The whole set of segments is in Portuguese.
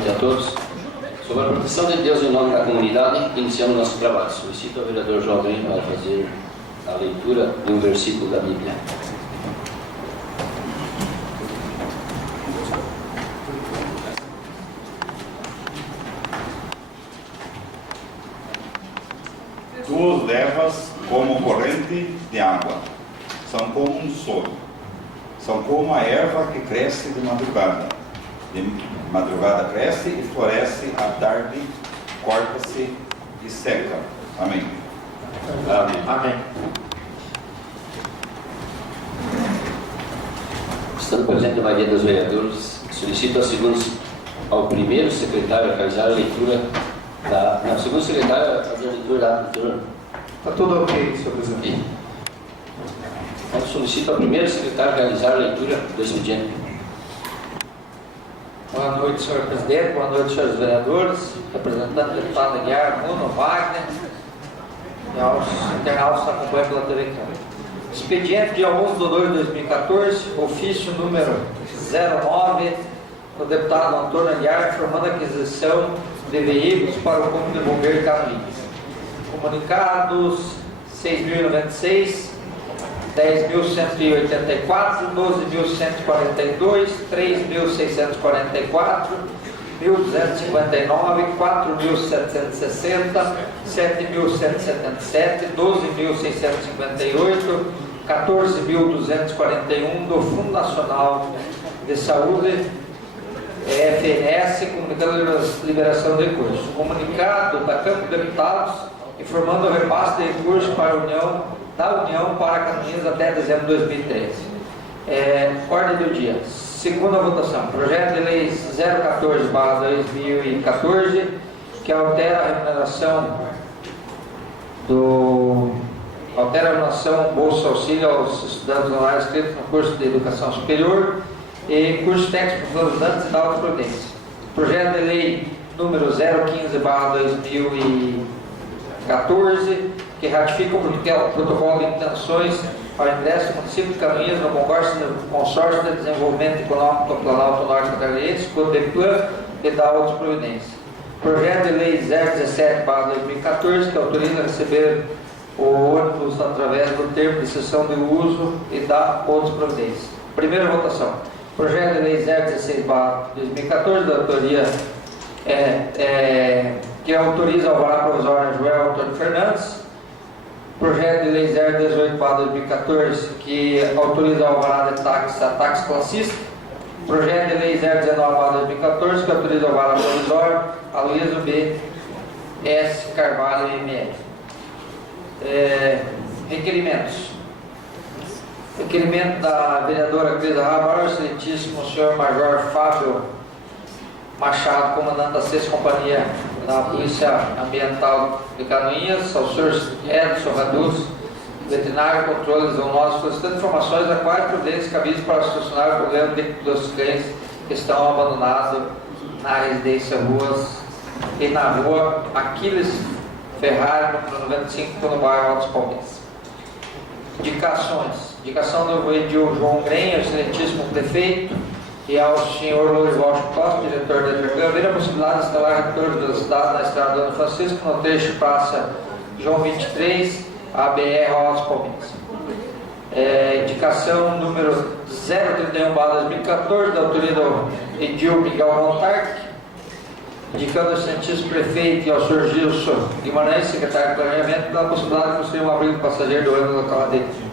noite a todos. Sobre a proteção de Deus em nome da comunidade, iniciamos nosso trabalho. Solicito ao vereador João Green para fazer a leitura de um versículo da Bíblia. Tu os levas como corrente de água, são como um solo, são como a erva que cresce de madrugada. De madrugada cresce e floresce, à tarde corta-se e seca. Amém. Amém. Amém. Estando presente a maioria dos vereadores, solicito ao primeiro secretário a realizar a leitura da... Não, segundo secretário a fazer a leitura da leitura. Está tudo ok, senhor presidente. Então, solicito ao primeiro secretário a realizar a leitura do expediente. Boa noite, senhor presidente. Boa noite, senhores vereadores, representante do deputado Aguiar, Nuno, Wagner e aos internautas que acompanham pela TV Câmara. Expediente dia 11 de 2 de 2014, ofício número 09 do deputado Antônio Aguiar, informando a aquisição de veículos para o Corpo de Bombeiro de Canoinhas. Comunicados 6.096, 10.184, 12.142, 3.644, 1.259, 4.760, 7.177, 12.658, 14.241 do Fundo Nacional de Saúde, FNS, comunicando a liberação de recursos. Comunicado da Câmara de Deputados, informando o repasse de recursos para da União para Canoinhas até dezembro de 2013. Ordem do dia. Segunda votação. Projeto de Lei 014/2014, que altera a remuneração Bolsa Auxílio aos estudantes online inscritos no curso de Educação Superior e curso técnico para os estudantes da Alta Providência. Projeto de Lei número 015/2014, que ratifica o protocolo de intenções ao ingresso do município de Canoinhas no Consórcio de Desenvolvimento Econômico do Planalto Norte Catarinense, CODEPLAN, e da Alta Providência. Projeto de Lei 017/2014, que autoriza a receber o ônibus através do termo de cessão de uso e da Alta Providência. Primeira votação. Projeto de Lei 016/2014, da autoria que autoriza o alvará provisório Joel Antônio Fernandes. Projeto de Lei 018/2014, que autoriza o alvará de táxi a táxi classista. Projeto de Lei 019/2014, que autoriza o alvará provisório Aloysio B. S. Carvalho ML. Requerimentos. Requerimento da vereadora Crisa Rabar, excelentíssimo senhor Major Fábio Machado, comandante da 6ª Companhia da Polícia Ambiental de Canoinhas, ao senhor Edson Raduz, veterinário, controle zoonose, solicitando informações a quais providências cabíveis para solucionar o problema dos cães que estão abandonados na residência Ruas e na rua Aquiles Ferrari, número 95, no bairro Altos Palmeiras. Indicações. Indicação do edil João Green, excelentíssimo prefeito, e ao senhor Lourival Costa, diretor da Intercâmbio, ver a possibilidade de instalar retorno de velocidade na estrada Dona Francisco, no trecho Praça João 23, ABR Altos Palmeiras. Indicação número 031/2014, da autoria do edil Miguel Montarque, indicando ao excelentíssimo prefeito e ao senhor Gilson Guimarães, secretário de Planejamento, da possibilidade de construir um abrigo passageiro do ano na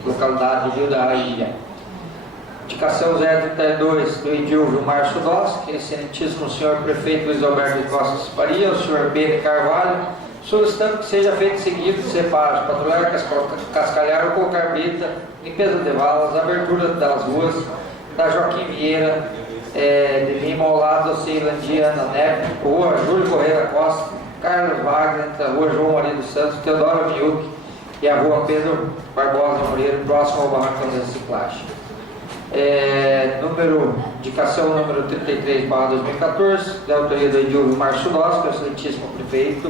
localidade de Rio da Ilha. Indicação 032 do edil Gilmar Sudowski, excelentíssimo senhor prefeito Luiz Alberto de Costa Faria, o senhor Bene Carvalho, solicitando que seja feito seguido de separos, patrulhar, cascalhar ou colocar brita, limpeza de valas, abertura das ruas da Joaquim Vieira de Lima ao lado da Ceilandiana Neto, rua Júlio Correia Costa, Carlos Wagner, a rua João Maria dos Santos, Teodoro Miuc e a rua Pedro Barbosa Moreira, próximo ao barracão de reciclagem. Indicação número 33/2014, da autoria do edil Márcio Sudowski, excelentíssimo prefeito,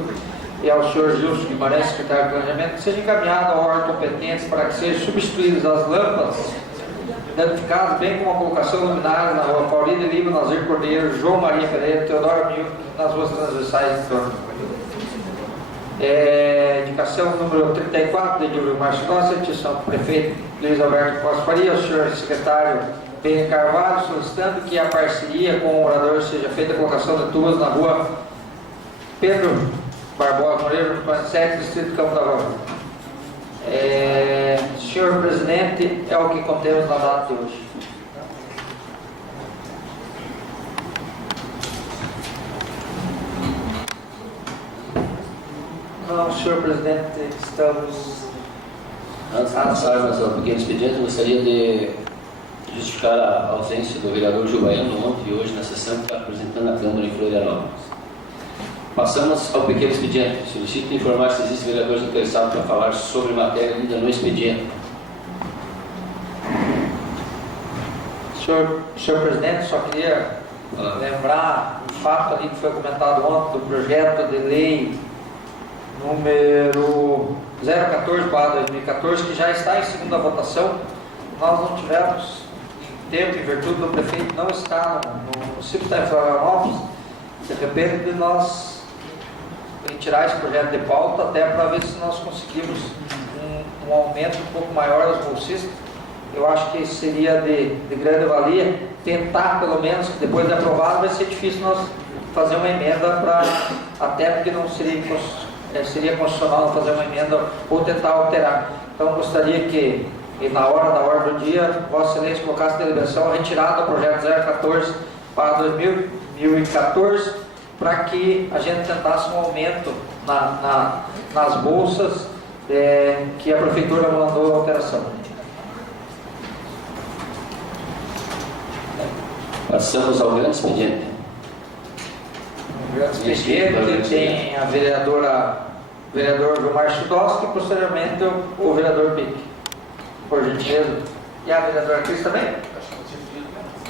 e ao senhor Gilson Guimarães, secretário de Planejamento, que seja encaminhado ao órgão competente para que sejam substituídas as lâmpadas danificados, bem como a colocação luminária na rua Paulino de Lima, Nazir Cordeiro, João Maria Pereira, Teodoro Mil, nas ruas transversais em torno. Indicação número 34 de Edilvio Márcio Costa, petição do prefeito Luiz Alberto Costa Faria, ao senhor secretário Ben Carvalho, solicitando que a parceria com o morador seja feita a colocação de tubas na rua Pedro Barbosa Moreira, no 47, distrito Campo da Rosa. Senhor presidente, é o que contemos na data de hoje. Não, senhor presidente, estamos... Antes de passarmos ao pequeno expediente, eu gostaria de justificar a ausência do vereador Gilbaiano ontem e hoje na sessão que está apresentando a Câmara em Florianópolis. Passamos ao pequeno expediente. Solicito informar se existem vereadores interessados para falar sobre matéria lida no expediente. Senhor presidente, só queria lembrar um fato ali que foi comentado ontem do projeto de lei número 014/2014, que já está em segunda votação. Nós não tivemos tempo, em virtude do prefeito não estar no município de Florianópolis, de repente nós retirar esse projeto de pauta até para ver se nós conseguimos um aumento um pouco maior das bolsistas. Eu acho que seria de grande valia tentar, pelo menos, que depois de aprovado vai ser difícil nós fazer uma emenda para, até porque não seria constitucional fazer uma emenda ou tentar alterar. Então gostaria que, na hora da ordem do dia, Vossa Excelência colocasse em deliberação a retirada do projeto 014/2014, para que a gente tentasse um aumento nas bolsas que a Prefeitura mandou a alteração. Passamos ao grande expediente. No grande expediente tem a vereador Gilmar Chudowski e posteriormente o vereador Pique. Por gentileza. E a vereadora Cris também?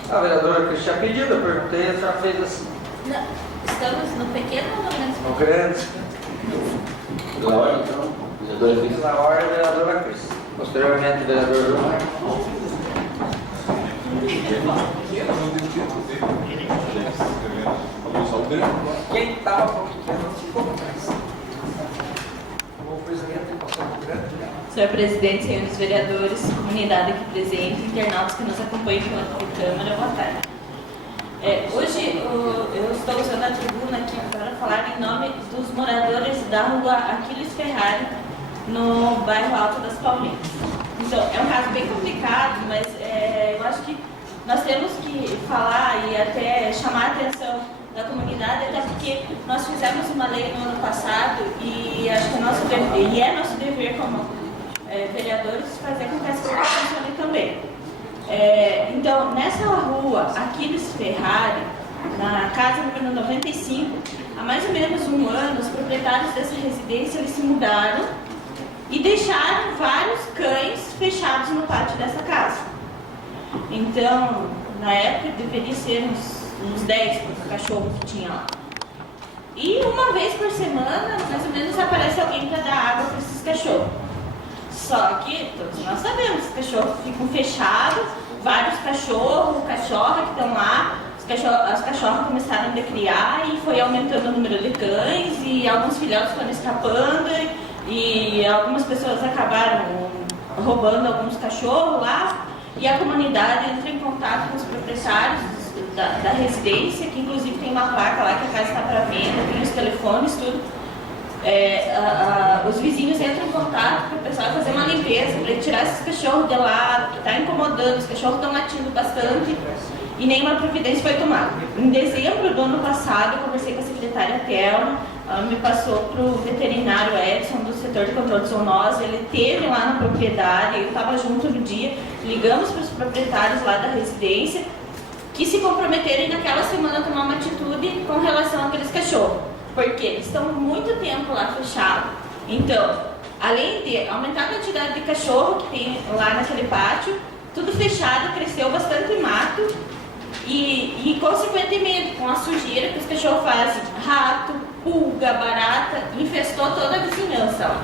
A vereadora Cris tinha pedido, eu perguntei, a senhora fez assim. Não, estamos no pequeno ou no grande? No grande. Na ordem, então, vereadora Cris. Na ordem, a vereadora Cris. Posteriormente, o vereador Gilmar. Quem estava com o pequeno ficou atrás. O presidente passou para o grande. Senhor presidente, senhores vereadores, comunidade aqui presente, internautas que nos acompanham pela Câmara, boa tarde. Hoje eu estou usando a tribuna aqui para falar em nome dos moradores da rua Aquiles Ferrari, no bairro Alto das Palmeiras. Então, é um caso bem complicado, mas eu acho que nós temos que falar e até chamar a atenção da comunidade, até porque nós fizemos uma lei no ano passado e acho que é nosso dever como vereadores fazer com que essa coisa funcione também. Então, nessa rua Aquiles Ferrari, na casa número 95, há mais ou menos um ano, os proprietários dessa residência eles se mudaram e deixaram vários cães fechados no pátio dessa casa. Então, na época, deveria ser uns 10 cachorros que tinha lá. E uma vez por semana, mais ou menos, aparece alguém para dar água para esses cachorros. Só que todos nós sabemos, os cachorros ficam fechados, vários cachorros, cachorra que estão lá, as cachorras começaram a decriar e foi aumentando o número de cães e alguns filhotes foram escapando e algumas pessoas acabaram roubando alguns cachorros lá e a comunidade entra em contato com os proprietários da residência, que inclusive tem uma placa lá que a casa está para venda, tem os telefones, tudo. Os vizinhos entram em contato para o pessoal fazer uma limpeza, para tirar esses cachorros de lá, que está incomodando, os cachorros estão latindo bastante e nenhuma providência foi tomada. Em dezembro do ano passado, eu conversei com a secretária Thelma, ela me passou para o veterinário Edson, do setor de controle de zoonose, ele esteve lá na propriedade, eu estava junto no dia, ligamos para os proprietários lá da residência, que se comprometerem naquela semana a tomar uma atitude com relação àqueles cachorros. Porque eles estão muito tempo lá fechados. Então, além de aumentar a quantidade de cachorro que tem lá naquele pátio, tudo fechado, cresceu bastante mato e consequentemente, com a sujeira que os cachorros fazem, rato, pulga, barata, infestou toda a vizinhança lá.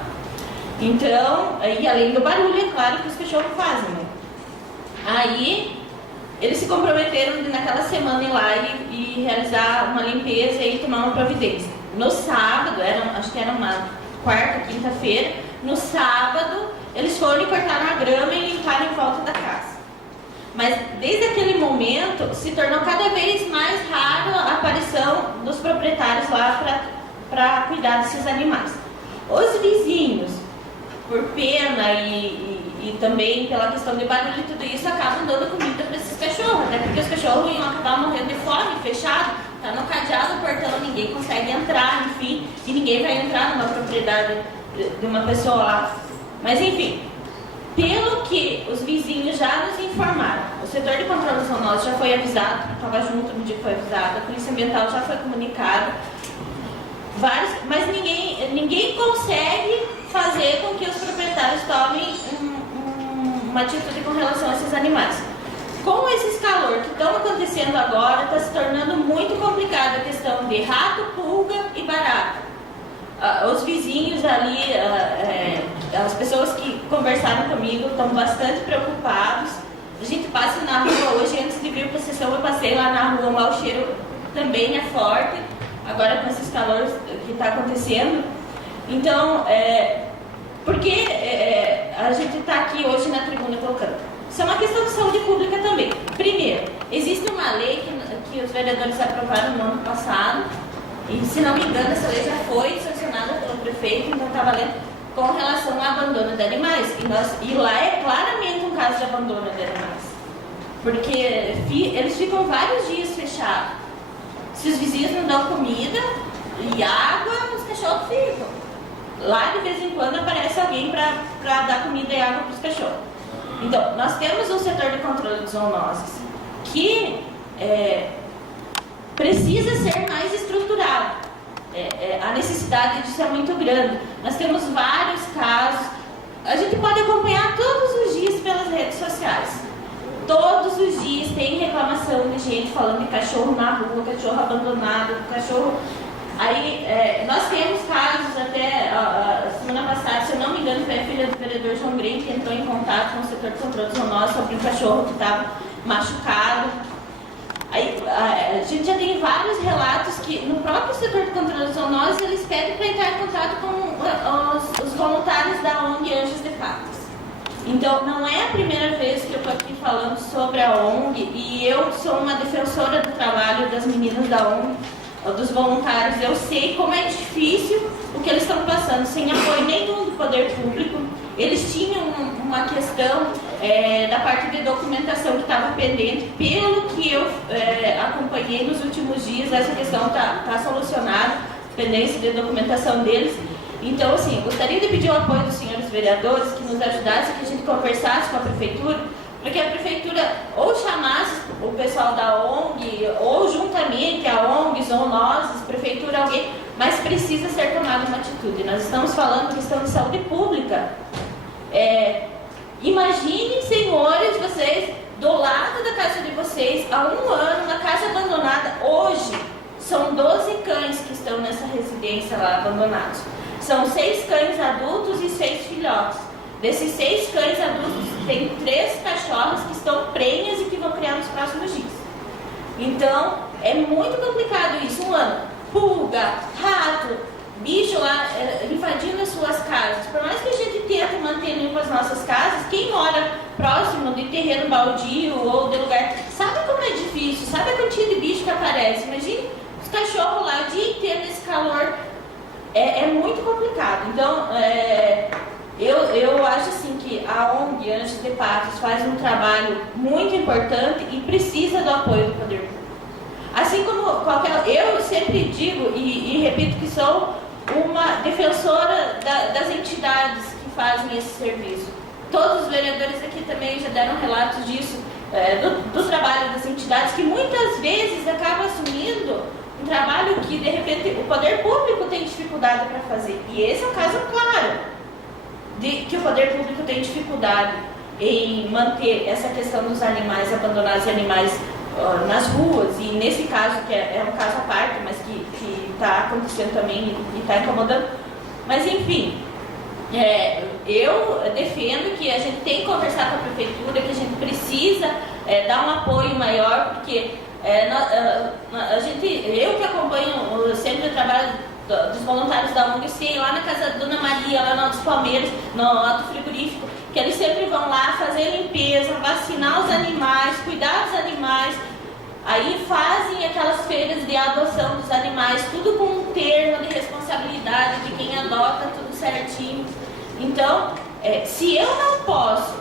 Então, e além do barulho, é claro, que os cachorros fazem, né? Aí eles se comprometeram de naquela semana ir lá e realizar uma limpeza e tomar uma providência. No sábado, acho que era uma quarta, quinta-feira, no sábado eles foram e cortaram a grama e limparam em volta da casa. Mas desde aquele momento se tornou cada vez mais raro a aparição dos proprietários lá para cuidar desses animais. Os vizinhos, por pena e também pela questão de barulho e tudo isso, acabam dando comida para esses cachorros, até porque os cachorros iam acabar morrendo de fome, fechado, tá no cadeado, o portão, ninguém consegue entrar, enfim, e ninguém vai entrar numa propriedade de uma pessoa lá. Mas enfim, pelo que os vizinhos já nos informaram, o setor de controle zoonose já foi avisado, estava junto no dia que foi avisado, a Polícia Ambiental já foi comunicada, mas ninguém consegue fazer com que os proprietários tomem uma atitude com relação a esses animais. Com esses calor que estão acontecendo agora, está se tornando muito complicada a questão de rato, pulga e barata. Os vizinhos ali, as pessoas que conversaram comigo estão bastante preocupados. A gente passa na rua, hoje antes de vir para a sessão eu passei lá na rua, o cheiro também é forte, agora com esses calores que está acontecendo. Então, por que a gente está aqui hoje na tribuna colocando? Isso é uma questão de saúde pública também. Primeiro, existe uma lei que os vereadores aprovaram no ano passado, e se não me engano essa lei já foi sancionada pelo prefeito, então está valendo com relação ao abandono de animais. E lá é claramente um caso de abandono de animais, porque eles ficam vários dias fechados. Se os vizinhos não dão comida e água, os cachorros ficam. Lá de vez em quando aparece alguém para dar comida e água para os cachorros. Então, nós temos um setor de controle de zoonoses que precisa ser mais estruturado. A necessidade disso é muito grande. Nós temos vários casos. A gente pode acompanhar todos os dias pelas redes sociais. Todos os dias tem reclamação de gente falando de cachorro na rua, cachorro abandonado, cachorro... Aí, nós temos casos até, semana passada, se eu não me engano, foi a filha do vereador João Green que entrou em contato com o setor de controle de zoonose sobre um cachorro que estava machucado. Aí, a gente já tem vários relatos que no próprio setor de controle de zoonose eles pedem para entrar em contato com os voluntários da ONG Anjos de Fatos. Então, não é a primeira vez que eu estou aqui falando sobre a ONG, e eu sou uma defensora do trabalho das meninas da ONG, dos voluntários. Eu sei como é difícil o que eles estão passando, sem apoio nenhum do poder público. Eles tinham uma questão da parte de documentação que estava pendente. Pelo que eu acompanhei nos últimos dias, essa questão está solucionada, pendência de documentação deles. Então, assim, gostaria de pedir o apoio dos senhores vereadores, que nos ajudassem, que a gente conversasse com a prefeitura, para que a prefeitura ou chamasse o pessoal da ONG, ou juntamente a ONG, zoonoses, prefeitura, alguém, mas precisa ser tomada uma atitude. Nós estamos falando de questão de saúde pública. Imaginem, senhores, vocês, do lado da casa de vocês, há um ano, na casa abandonada, hoje, são 12 cães que estão nessa residência lá abandonados. São 6 cães adultos e 6 filhotes. Desses 6 cães adultos, tem 3 cachorros que estão prenhas e que vão criar nos próximos dias. Então, é muito complicado isso. Um ano, pulga, rato, bicho lá invadindo as suas casas. Por mais que a gente tente manter limpo as nossas casas, quem mora próximo de terreno baldio ou de lugar, sabe como é difícil, sabe a quantidade de bicho que aparece. Imagine os cachorros lá o dia inteiro nesse calor. É muito complicado. Então, eu acho assim que a ONG Anjos de Fatos faz um trabalho muito importante e precisa do apoio do poder público. Assim como eu sempre digo e repito que sou uma defensora das entidades que fazem esse serviço. Todos os vereadores aqui também já deram relatos disso, do trabalho das entidades, que muitas vezes acaba assumindo um trabalho que, de repente, o poder público tem dificuldade para fazer. E esse é um caso claro de que o poder público tem dificuldade em manter essa questão dos animais abandonados e animais nas ruas. E nesse caso, que é um caso à parte, mas que está acontecendo também e está incomodando. Mas, enfim, eu defendo que a gente tem que conversar com a prefeitura, que a gente precisa dar um apoio maior, porque eu que acompanho sempre o trabalho dos voluntários da ONG, sei lá na casa da Dona Maria, lá no Alto dos Palmeiras, no Alto Frigorífico, que eles sempre vão lá fazer limpeza, vacinar os animais, cuidar dos animais. Aí fazem aquelas feiras de adoção dos animais, tudo com um termo de responsabilidade de quem adota, tudo certinho. Então, se eu não posso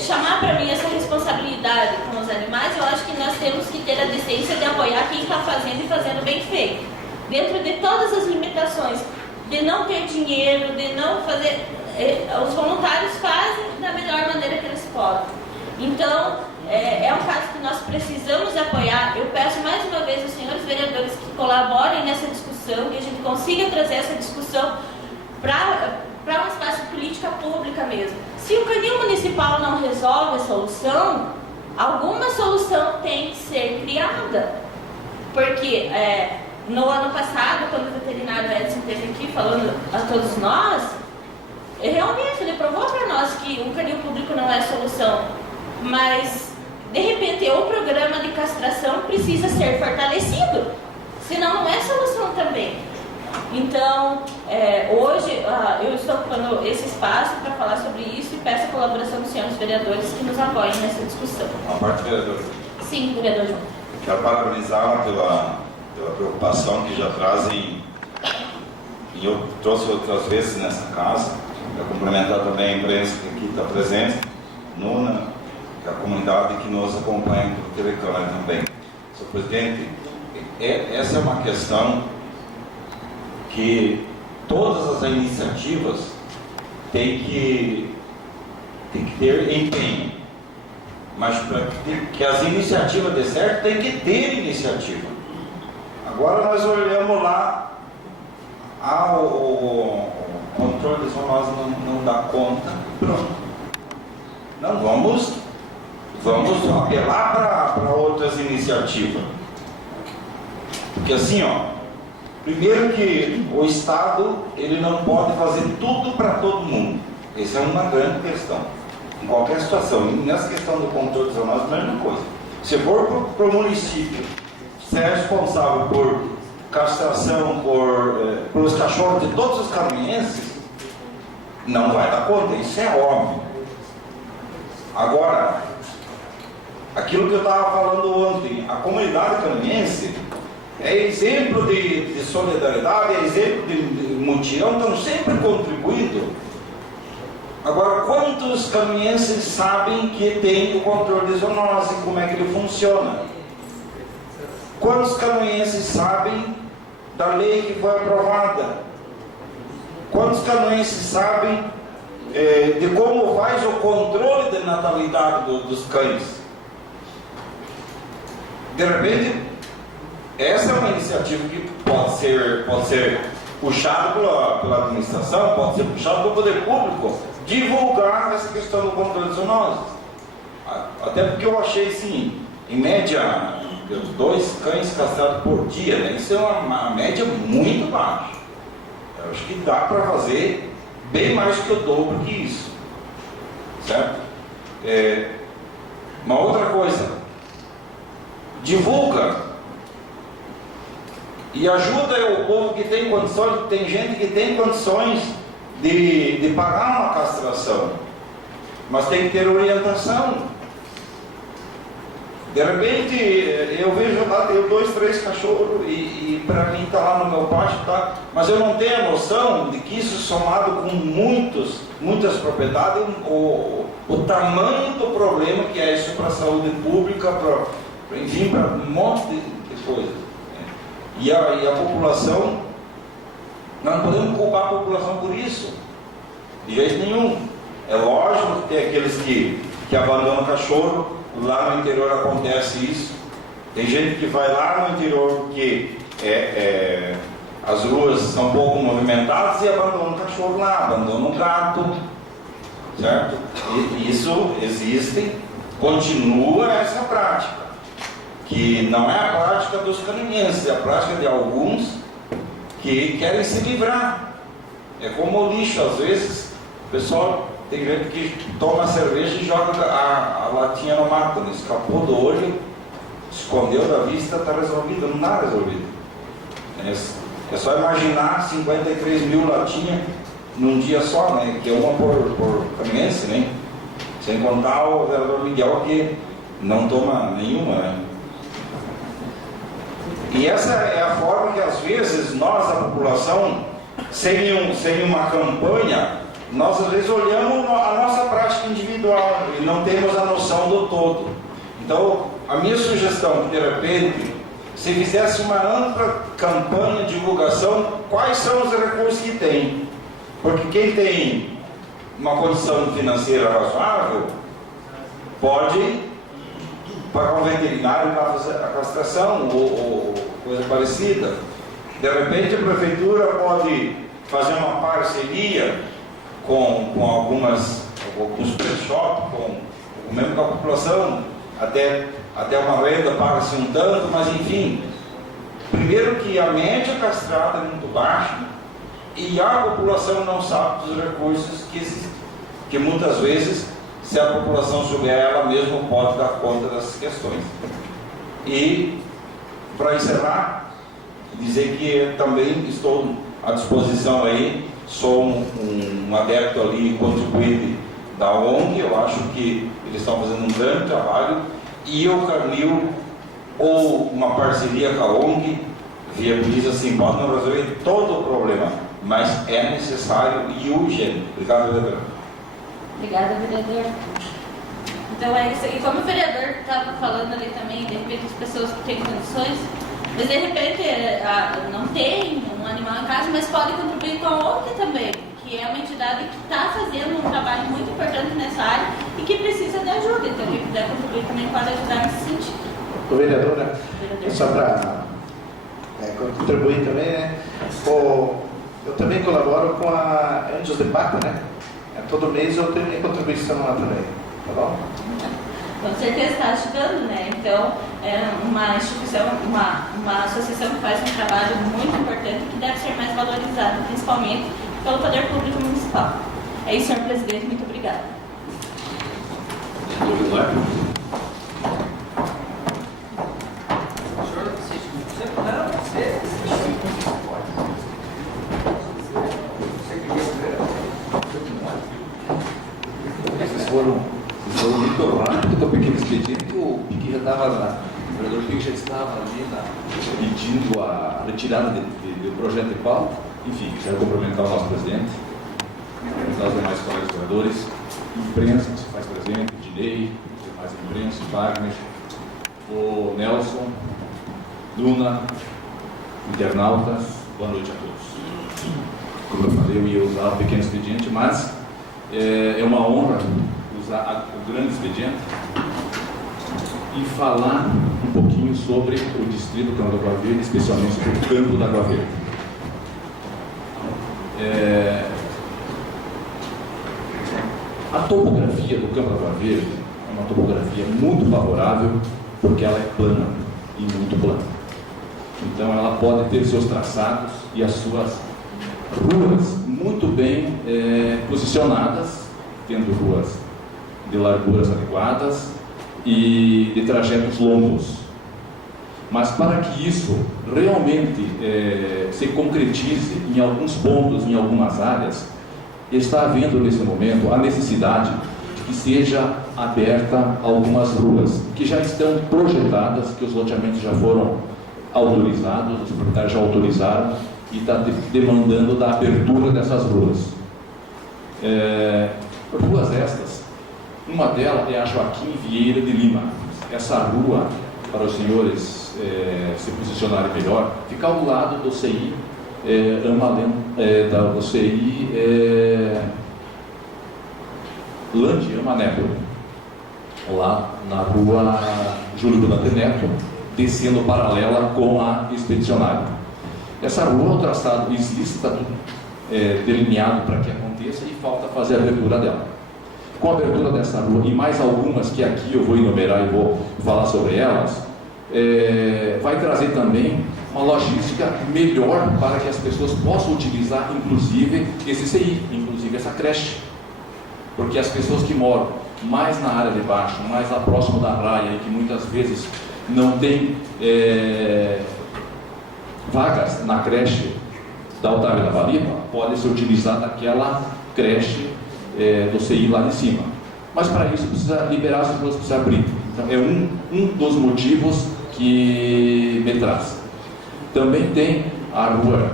chamar para mim essa responsabilidade com os animais, eu acho que nós temos que ter a decência de apoiar quem está fazendo e fazendo bem feito. Dentro de todas as limitações, de não ter dinheiro, de não fazer... os voluntários fazem da melhor maneira que eles podem. Então, é um caso que nós precisamos apoiar. Eu peço mais uma vez aos senhores vereadores que colaborem nessa discussão, que a gente consiga trazer essa discussão para um espaço de política pública mesmo. Se o canil municipal não resolve a solução, alguma solução tem que ser criada. Porque no ano passado, quando o veterinário Edson esteve aqui falando a todos nós, realmente ele provou para nós que o canil público não é a solução. Mas, de repente, o programa de castração precisa ser fortalecido, senão não é solução também. Então, hoje eu estou ocupando esse espaço para falar sobre isso e peço a colaboração dos senhores vereadores que nos apoiem nessa discussão. A parte vereadora. Sim, vereador João. Quero parabenizá-la pela preocupação que já trazem, e eu trouxe outras vezes nessa casa, para complementar também a imprensa que aqui está presente, Nuna, a comunidade que nos acompanha pelo território também. Senhor presidente, essa é uma questão que todas as iniciativas têm que ter empenho, mas para que as iniciativas dê certo, tem que ter iniciativa. Agora nós olhamos lá, o controle de zoonose não dá conta, pronto. Não, vamos apelar para outras iniciativas. Porque assim, primeiro que o Estado, ele não pode fazer tudo para todo mundo. Essa é uma grande questão. Em qualquer situação. E nessa questão do controle de zoonose, a mesma coisa. Se for para o município ser responsável por castração, por os cachorros de todos os caminhenses, não vai dar conta. Isso é óbvio. Agora, aquilo que eu estava falando ontem, a comunidade canimense é exemplo de solidariedade, é exemplo de mutirão, estão sempre contribuindo. Agora, quantos caminhenses sabem que tem o controle de zoonose, como é que ele funciona? Quantos caminhenses sabem da lei que foi aprovada? Quantos caminhenses sabem de como faz o controle da natalidade dos cães? De repente, essa é uma iniciativa que pode ser puxada pela administração, pode ser puxada pelo poder público, divulgar essa questão do controle de zoonose. Até porque eu achei assim, em média, 2 cães castrados por dia, né? Isso é uma média muito baixa. Eu acho que dá para fazer bem mais que o dobro que isso, certo? Uma outra coisa, divulga e ajuda o povo que tem condições. Tem gente que tem condições de pagar uma castração, mas tem que ter orientação. De repente eu vejo lá, tenho 2, 3 cachorros e para mim está lá no meu pátio, tá? Mas eu não tenho a noção de que isso, somado com muitas propriedades, o tamanho do problema que é isso para a saúde pública, enfim, para um monte de coisas. E a população, nós não podemos culpar a população por isso, de jeito nenhum. É lógico que tem aqueles que abandonam o cachorro. Lá no interior acontece isso. Tem gente que vai lá no interior porque as ruas são pouco movimentadas e abandona o cachorro lá, abandona o gato, certo? E isso existe, continua essa prática, que não é a prática dos canimenses, é a prática de alguns que querem se livrar. É como o lixo, às vezes, o pessoal, tem gente que toma cerveja e joga a latinha no mato, né? Escapou do olho, escondeu da vista, está resolvido, não está resolvido. É só imaginar 53 mil latinhas num dia só, né? Que é uma por caminhense, né? Sem contar o vereador Miguel, que não toma nenhuma, né? E essa é a forma que às vezes nós, a população, sem uma campanha, nós às vezes olhamos a nossa prática individual e não temos a noção do todo. Então, a minha sugestão, de repente, se fizesse uma ampla campanha de divulgação, quais são os recursos que tem? Porque quem tem uma condição financeira razoável, pode pagar um veterinário para fazer a castração ou coisa parecida. De repente a prefeitura pode fazer uma parceria com alguns pet shops, mesmo com a população, até uma renda paga-se um tanto, mas enfim. Primeiro que a média castrada é muito baixa e a população não sabe dos recursos que existem, que muitas vezes, se a população souber, ela mesma pode dar conta dessas questões. E, para encerrar, dizer que também estou à disposição aí, sou um adepto ali, contribuinte da ONG, eu acho que eles estão fazendo um grande trabalho, e o Carnil, ou uma parceria com a ONG, viabiliza assim, pode não resolver todo o problema, mas é necessário e urgente. Obrigado, vereador. Obrigada, vereador. Então é isso. E como o vereador estava falando ali também, de repente as pessoas têm condições, mas de repente não tem um animal em casa, mas pode contribuir com a ONG também, que é uma entidade que está fazendo um trabalho muito importante nessa área e que precisa de ajuda. Então quem puder contribuir também pode ajudar nesse sentido. Vereadora, só para contribuir também, né? Eu também colaboro com a Anjos de Pata, né? Todo mês eu tenho minha contribuição lá também, tá bom? Com certeza está ajudando, né? Então, é uma instituição, uma associação que faz um trabalho muito importante que deve ser mais valorizado, principalmente pelo Poder Público Municipal. É isso, senhor presidente, muito obrigada. Vocês foram muito rápido com o pequeno expediente, que o Pique já estava lá. O vereador Pique já estava ali pedindo a retirada do projeto de pauta. Enfim, quero cumprimentar o nosso presidente, cumprimentar os demais colegas vereadores, imprensa que se faz presente, o Dinei, os demais imprensa, o Wagner, o Nelson, Luna, internautas, boa noite a todos. Como eu falei, eu ia usar o pequeno expediente, mas é uma honra usar o grande expediente e falar um pouquinho sobre o distrito do Campo da Água Verde, especialmente sobre o Campo da Água Verde. A topografia do Campo da Água Verde é uma topografia muito favorável, porque ela é plana e muito plana. Então ela pode ter seus traçados e as suas ruas muito bem posicionadas, tendo ruas de larguras adequadas e de trajetos longos. Mas para que isso realmente se concretize em alguns pontos, em algumas áreas, está havendo nesse momento a necessidade de que seja aberta algumas ruas que já estão projetadas, que os loteamentos já foram autorizados, os proprietários já autorizaram e está demandando da abertura dessas ruas. Ruas estas, uma delas é a Joaquim Vieira de Lima. Essa rua, para os senhores se posicionarem melhor, fica ao lado do CI do CI Lândia Maneco, lá na rua Júlio Brunante Neto, descendo paralela com a Expedicionária. Essa rua, o traçado existe, está tudo delineado para que aconteça e falta fazer a abertura dela. Com a abertura dessa rua e mais algumas que aqui eu vou enumerar e vou falar sobre elas, vai trazer também uma logística melhor para que as pessoas possam utilizar, inclusive, esse CI, inclusive essa creche. Porque as pessoas que moram mais na área de baixo, mais lá próximo da raia, e que muitas vezes não tem vagas na creche da Otávio da Baliba, pode ser utilizada daquela creche do CI lá de cima. Mas para isso precisa liberar as pessoas, precisa abrir. Então, é um dos motivos que me traz. Também tem a rua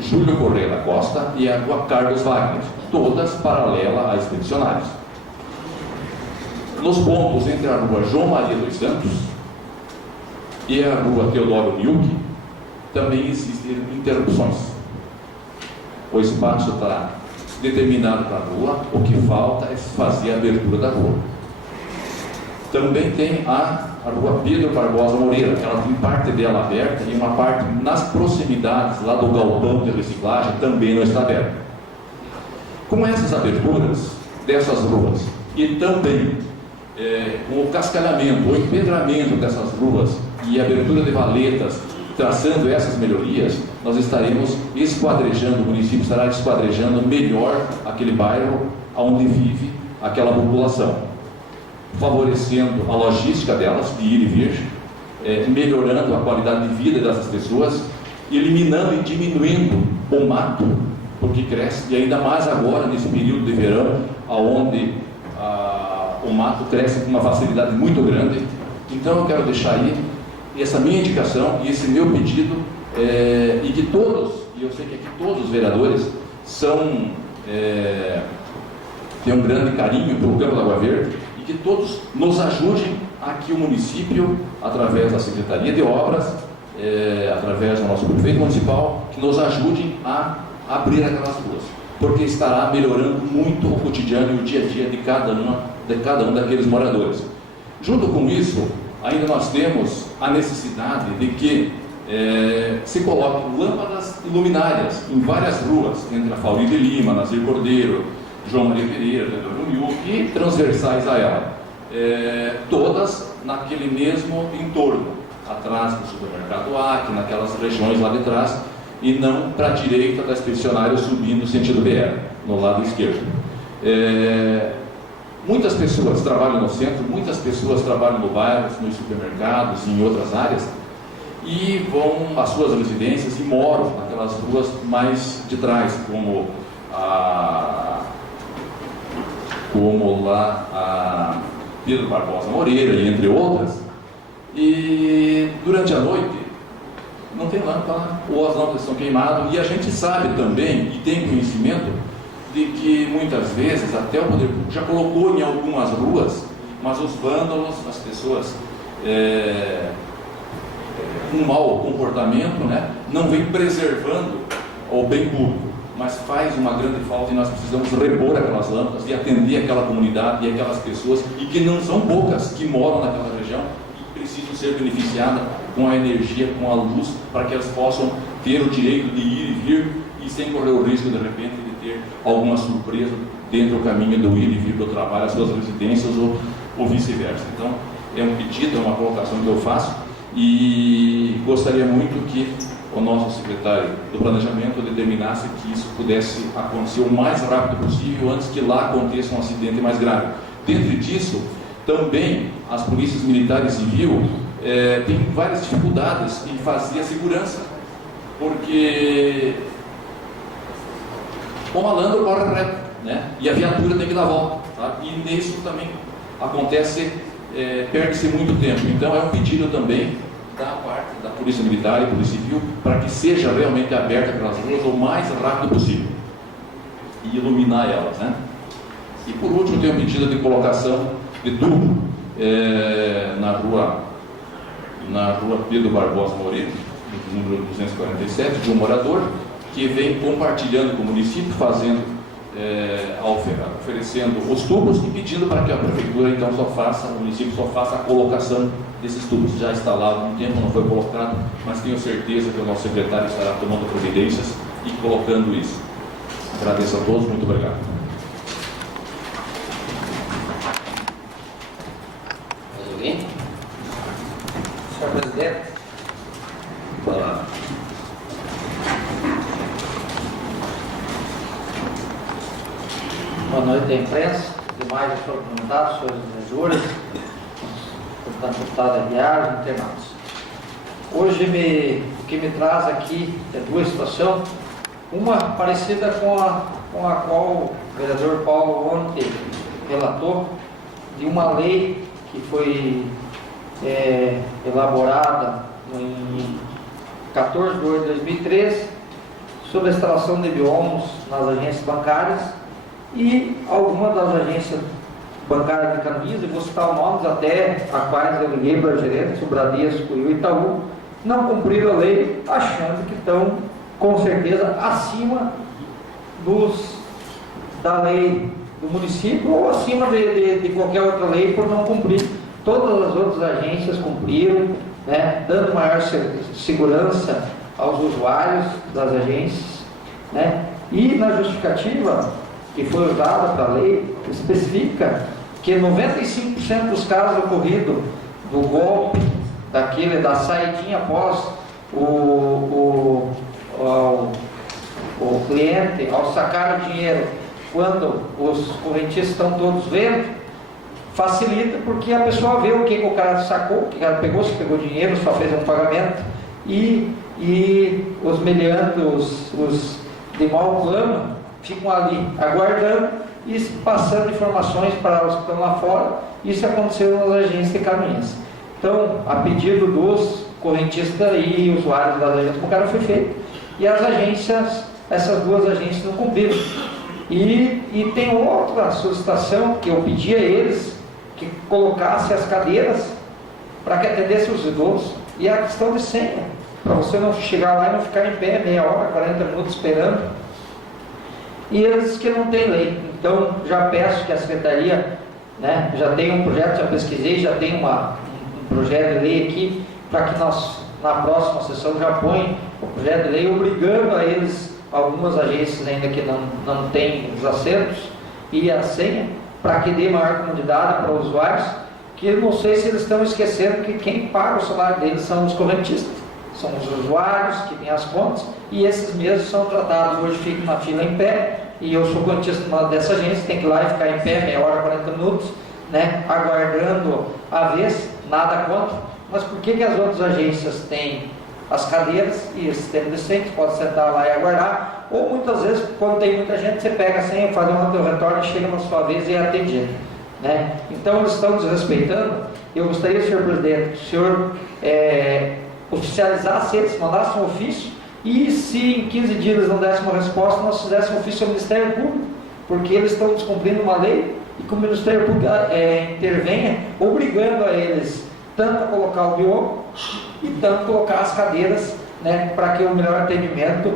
Júlio Correia da Costa e a rua Carlos Wagner, todas paralelas a expedicionários. Nos pontos entre a rua João Maria dos Santos e a rua Teodoro Nilke, também existem interrupções. O espaço está determinado para a rua, o que falta é fazer a abertura da rua. Também tem a rua Pedro Barbosa Moreira, que ela tem parte dela aberta e uma parte nas proximidades lá do galpão de reciclagem também não está aberta. Com essas aberturas dessas ruas e também com o cascalhamento, o empedramento dessas ruas e a abertura de valetas, traçando essas melhorias, nós estaremos esquadrejando, o município estará esquadrejando melhor aquele bairro onde vive aquela população, favorecendo a logística delas, de ir e vir, melhorando a qualidade de vida dessas pessoas, eliminando e diminuindo o mato, porque cresce, e ainda mais agora, nesse período de verão, onde o mato cresce com uma facilidade muito grande. Então eu quero deixar aí essa minha indicação e esse meu pedido, e que todos, e eu sei que aqui todos os vereadores têm um grande carinho pelo Campo da Água Verde, e que todos nos ajudem aqui o município, através da Secretaria de Obras, através do nosso prefeito municipal, que nos ajudem a abrir aquelas ruas, porque estará melhorando muito o cotidiano e o dia a dia de cada um daqueles moradores. Junto com isso, ainda nós temos a necessidade de que se coloquem lâmpadas luminárias em várias ruas, entre a Fauri de Lima, Nazir Cordeiro, João Maria Pereira, Teodoro Nilke, e transversais a ela, todas naquele mesmo entorno, atrás do supermercado Acre, naquelas regiões lá de trás, e não para a direita da expedicionária subindo sentido BR, no lado esquerdo. Muitas pessoas trabalham no centro, muitas pessoas trabalham no bairro, nos supermercados, em outras áreas, e vão às suas residências e moram naquelas ruas mais de trás, como lá a Pedro Barbosa Moreira, e entre outras. E durante a noite não tem lâmpada, ou as lâmpadas estão queimadas, e a gente sabe também, e tem conhecimento, de que muitas vezes até o poder público já colocou em algumas ruas, mas os vândalos, as pessoas com mau comportamento, né, não vem preservando o bem público, mas faz uma grande falta, e nós precisamos repor aquelas lâmpadas e atender aquela comunidade e aquelas pessoas, e que não são poucas que moram naquela região e precisam ser beneficiadas com a energia, com a luz, para que elas possam ter o direito de ir e vir, e sem correr o risco de repente de ter alguma surpresa dentro do caminho do ir e vir do trabalho às suas residências, ou vice-versa. Então é um pedido, é uma colocação que eu faço, e gostaria muito que o nosso secretário do Planejamento determinasse que isso pudesse acontecer o mais rápido possível, antes que lá aconteça um acidente mais grave. Dentro disso, também as polícias militar e civil têm várias dificuldades em fazer a segurança, porque o malandro corre reto, né? E a viatura tem que dar volta, tá? E nisso também acontece, perde-se muito tempo. Então é um pedido também da parte da Polícia Militar e Polícia Civil, para que seja realmente aberta aquelas ruas o mais rápido possível e iluminar elas, né? E por último, tem um pedido de colocação de tubo na rua Pedro Barbosa Moreira, número 247, de um morador que vem compartilhando com o município, oferecendo os tubos e pedindo para que a prefeitura então o município só faça a colocação desses tubos. Já está lá há algum tempo, não foi colocado, mas tenho certeza que o nosso secretário estará tomando providências e colocando isso. Agradeço a todos, muito obrigado. Mais alguém? Boa noite à imprensa, demais os parlamentares, senhores vereadores, deputado Aguiar, internautas. Hoje o que me traz aqui é duas situações, uma parecida com a qual o vereador Paulo ontem relatou, de uma lei que foi elaborada em 14 de 8 de 2013 sobre a instalação de biomos nas agências bancárias, e algumas das agências bancárias de Canoinhas, eu vou citar os nomes até a quais eu liguei para gerentes, o Bradesco e o Itaú, não cumpriram a lei, achando que estão com certeza acima da lei do município ou acima de qualquer outra lei por não cumprir. Todas as outras agências cumpriram, né, dando maior segurança aos usuários das agências, né, e na justificativa que foi usada para a lei, especifica que 95% dos casos ocorridos do golpe, da saidinha após o cliente, ao sacar o dinheiro, quando os correntistas estão todos vendo, facilita porque a pessoa vê o que o cara sacou, o que o cara pegou, se pegou dinheiro, só fez um pagamento, e os meliantes, os de mau plano, ficam ali aguardando e passando informações para os que estão lá fora. Isso aconteceu nas agências de caminhões. Então, a pedido dos correntistas e usuários das agências, o cara foi feito, e as agências, essas duas agências não cumpriram. E tem outra solicitação que eu pedi a eles, que colocasse as cadeiras para que atendesse os idosos, e a questão de senha, para você não chegar lá e não ficar em pé meia hora, 40 minutos esperando. E eles que não tem lei. Então já peço que a secretaria, né, já tem um projeto, já pesquisei, já tem um projeto de lei aqui, para que nós na próxima sessão já põe o projeto de lei obrigando a eles, algumas agências ainda que não têm os assentos e a senha, para que dê maior comodidade para os usuários, que eu não sei se eles estão esquecendo que quem paga o salário deles são os correntistas, são os usuários que têm as contas, e esses mesmos são tratados, hoje ficam na fila em pé, e eu sou correntista dessa agência, tem que ir lá e ficar em pé meia hora, 40 minutos, né, aguardando a vez, nada contra, mas por que as outras agências têm as cadeiras e esse sistema de senha, pode sentar lá e aguardar, ou muitas vezes, quando tem muita gente, você pega a senha, faz um retorno, chega na sua vez e é atendido, né? Então eles estão desrespeitando. Eu gostaria, senhor presidente, que o senhor oficializasse eles, mandasse um ofício, e se em 15 dias eles não dessem uma resposta, nós fizéssemos um ofício ao Ministério Público, porque eles estão descumprindo uma lei, e que o Ministério Público intervenha, obrigando a eles tanto a colocar o bioma e tanto colocar as cadeiras, né, para que o melhor atendimento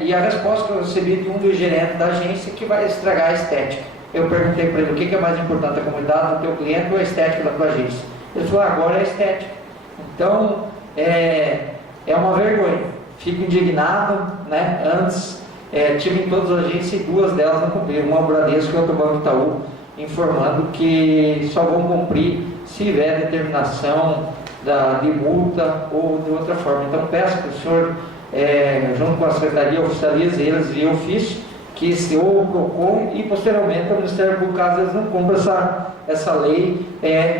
e a resposta que eu recebi de um dos gerentes da agência, que vai estragar a estética. Eu perguntei para ele o que é mais importante, a comunidade do teu cliente ou a estética da tua agência. Ele falou, agora é a estética. Então é uma vergonha, fico indignado, né? Antes tive em todas as agências e duas delas não cumpriram, uma Bradesco e outra Banco Itaú, informando que só vão cumprir se tiver determinação de multa ou de outra forma. Então peço que o senhor, junto com a secretaria, oficialize eles via ofício, que se ou o PROCON e posteriormente o Ministério Público, caso eles não cumprem essa lei,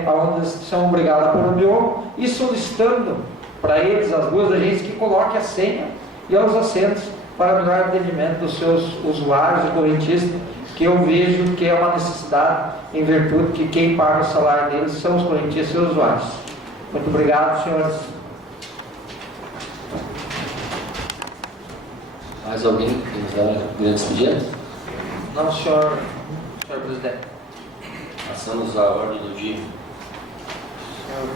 onde eles são obrigados a pôr o bioma, e solicitando para eles, as duas agências, que coloquem a senha e os assentos para melhor atendimento dos seus usuários e correntistas, que eu vejo que é uma necessidade, em virtude que quem paga o salário deles são os correntistas e os usuários. Muito obrigado, senhores. Mais alguém que deseja grande expediente? Não, senhor presidente. Passamos à ordem do dia. Senhor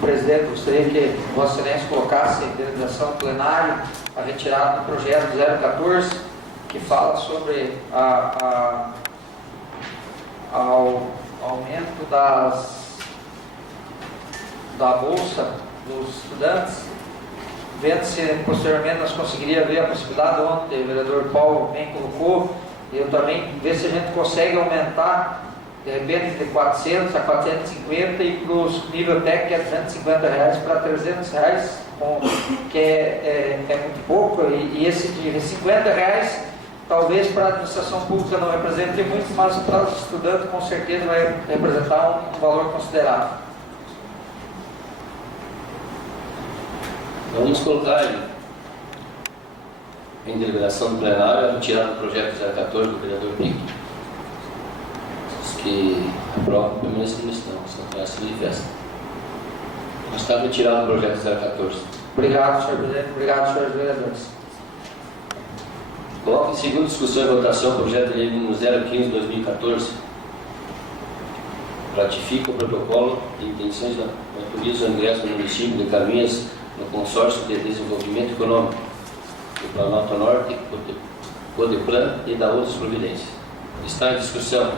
presidente, gostaria que Vossa Excelência colocasse em deliberação plenária a retirada do projeto 014, que fala sobre ao aumento da bolsa dos estudantes, vendo se posteriormente nós conseguiríamos ver a possibilidade, ontem o vereador Paulo bem colocou, e eu também, ver se a gente consegue aumentar de repente de 400 a 450 e para os nível técnico que é R$250 para R$300, que é muito pouco, e esse de R$50 talvez para a administração pública não represente muito, mas para os estudantes com certeza vai representar um valor considerável. Vamos colocar em deliberação do plenário a retirada do projeto 014 do vereador Pique. Os que aprovam permanecem como estão, se não se manifestam. Mas está retirado o projeto 014. Obrigado, senhor presidente. Obrigado, senhores vereadores. Coloco em segunda discussão e votação o projeto de lei número 015/2014. Ratifica o protocolo de intenções e autoriza o ingresso no município de Caminhas no Consórcio de Desenvolvimento Econômico do Planalto Norte, Codeplan e da outras providências. Está em discussão.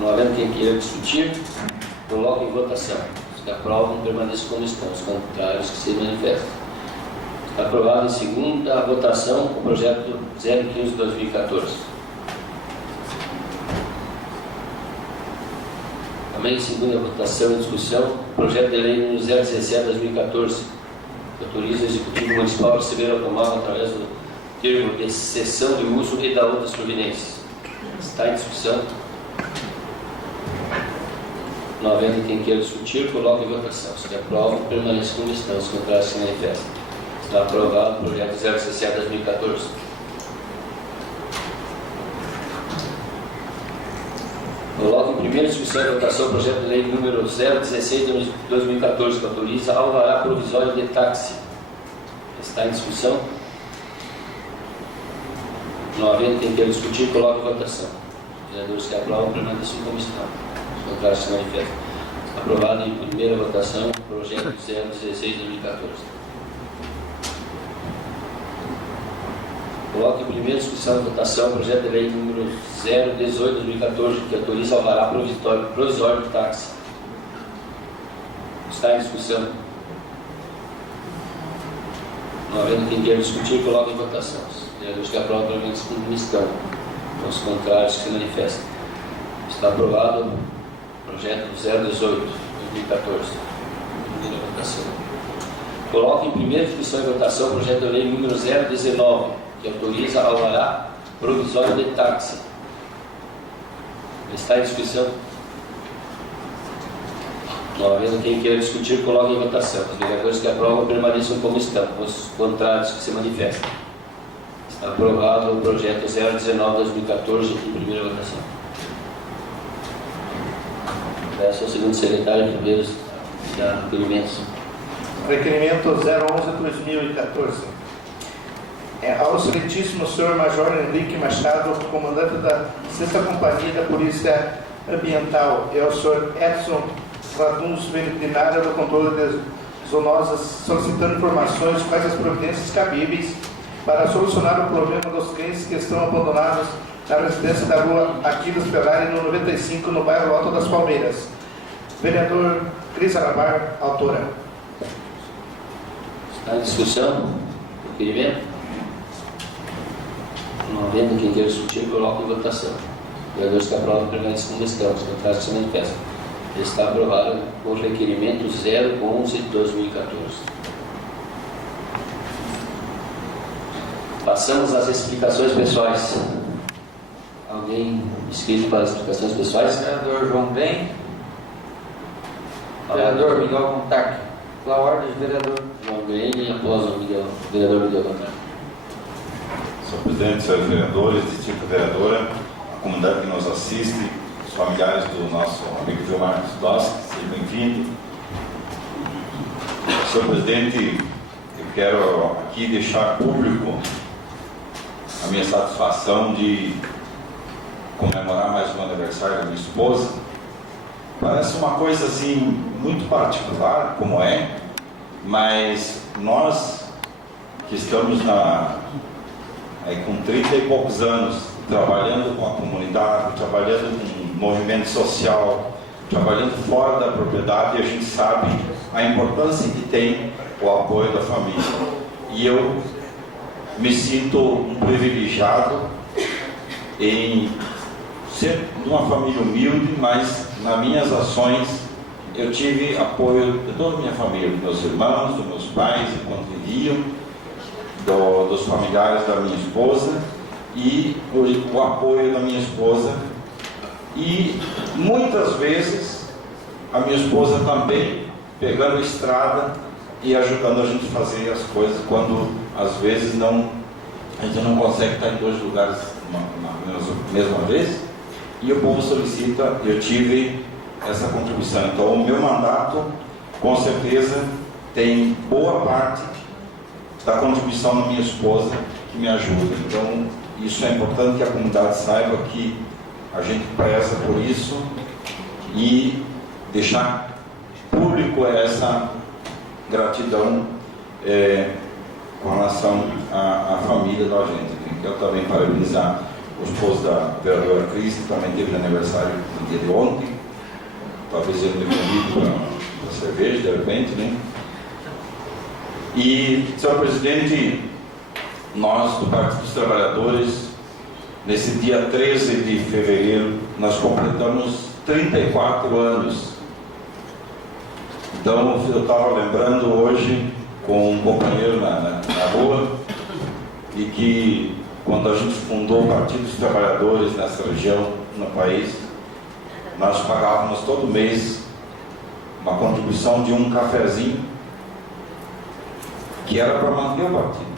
Não havendo quem queira discutir, coloco em votação. Os que aprovam permaneçam como estão, os contrários que se manifestam. Está aprovado em segunda votação o projeto 015/2014. Também em segunda votação e discussão o projeto de lei número 017/2014, que autoriza o Executivo Municipal a receber automóvel através do termo de cessão de uso e da outras providências. Está em discussão. Não havendo quem queira discutir, coloco em votação. Os que aprovam permaneçam como estão, os contrários se manifestam. Está aprovado o projeto 017/2014. Coloco em primeira discussão e votação o projeto de lei número 016/2014, que autoriza alvará provisório de táxi. Está em discussão. Não havendo quem queira discutir, coloco em votação. Os vereadores que aprovam permaneçam como estão. Os contrários se manifestam. Está aprovado em primeira votação o projeto 016/2014. Coloco em primeira discussão e votação o projeto de lei número 018/2014, que autoriza alvará provisório de táxi. Está em discussão. Não havendo quem queira discutir, coloco em votação. Os vereadores que aprovam permanecem como estão. Os contrários que se manifestam. Está aprovado o projeto 018/2014. Primeira votação. Coloco em primeira discussão e votação o projeto de lei número 019, que autoriza alvará provisório de táxi. Está em discussão. Não havendo quem queira discutir, coloque em votação. Os vereadores que aprovam permaneçam como estão. Os contrários que se manifestam. Está aprovado o projeto 019/2014 em primeira votação. Peço ao segundo secretário de primeiros requerimentos. Requerimento 011/2014. Ao excelentíssimo senhor Major Henrique Machado, comandante da 6ª Companhia da Polícia Ambiental, e ao senhor Edson Raduns, veterinário do controle de zoonoses, solicitando informações quais as providências cabíveis para solucionar o problema dos cães que estão abandonados na residência da rua Aquiles Ferrari, no 95, no bairro Alto das Palmeiras. Vereador Cris Arabar, autora. Está em discussão o requerimento? Não havendo quem queira discutir, coloco em votação. Os vereadores que aprovam permanecem como estão, os contrários se manifestam. Está aprovado o requerimento 011/2014. Passamos às explicações pessoais. Alguém inscrito para as explicações pessoais? Vereador João Bem. Vereador Miguel Contac. Pela ordem de vereador. João Bem e após o vereador Miguel Contac. Senhor presidente, senhores vereadores, distinta vereadora, a comunidade que nos assiste, os familiares do nosso amigo Gilmar Dossi, seja bem-vindo. Senhor presidente, eu quero aqui deixar público a minha satisfação de comemorar mais um aniversário da minha esposa. Parece uma coisa assim muito particular, como é, mas nós que estamos com 30 e poucos anos, trabalhando com a comunidade, trabalhando com movimento social, trabalhando fora da propriedade, a gente sabe a importância que tem o apoio da família. E eu me sinto um privilegiado em ser de uma família humilde, mas nas minhas ações eu tive apoio de toda a minha família, dos meus irmãos, dos meus pais, enquanto viviam. dos familiares da minha esposa e o apoio da minha esposa. E muitas vezes a minha esposa também pegando a estrada e ajudando a gente a fazer as coisas quando às vezes a gente não consegue estar em dois lugares na mesma vez, e o povo solicita. Eu tive essa contribuição. Então o meu mandato com certeza tem boa parte da contribuição da minha esposa que me ajuda. Então isso é importante que a comunidade saiba que a gente preza por isso e deixar público essa gratidão com relação à família da gente. Quero também parabenizar o esposo da vereadora Cris, que também teve aniversário no dia de ontem. Talvez ele me convide para cerveja, de repente, né? E, senhor presidente, nós do Partido dos Trabalhadores, nesse dia 13 de fevereiro, nós completamos 34 anos. Então, eu estava lembrando hoje com um companheiro na rua, e que quando a gente fundou o Partido dos Trabalhadores nessa região, no país, nós pagávamos todo mês uma contribuição de um cafezinho, que era para manter o partido.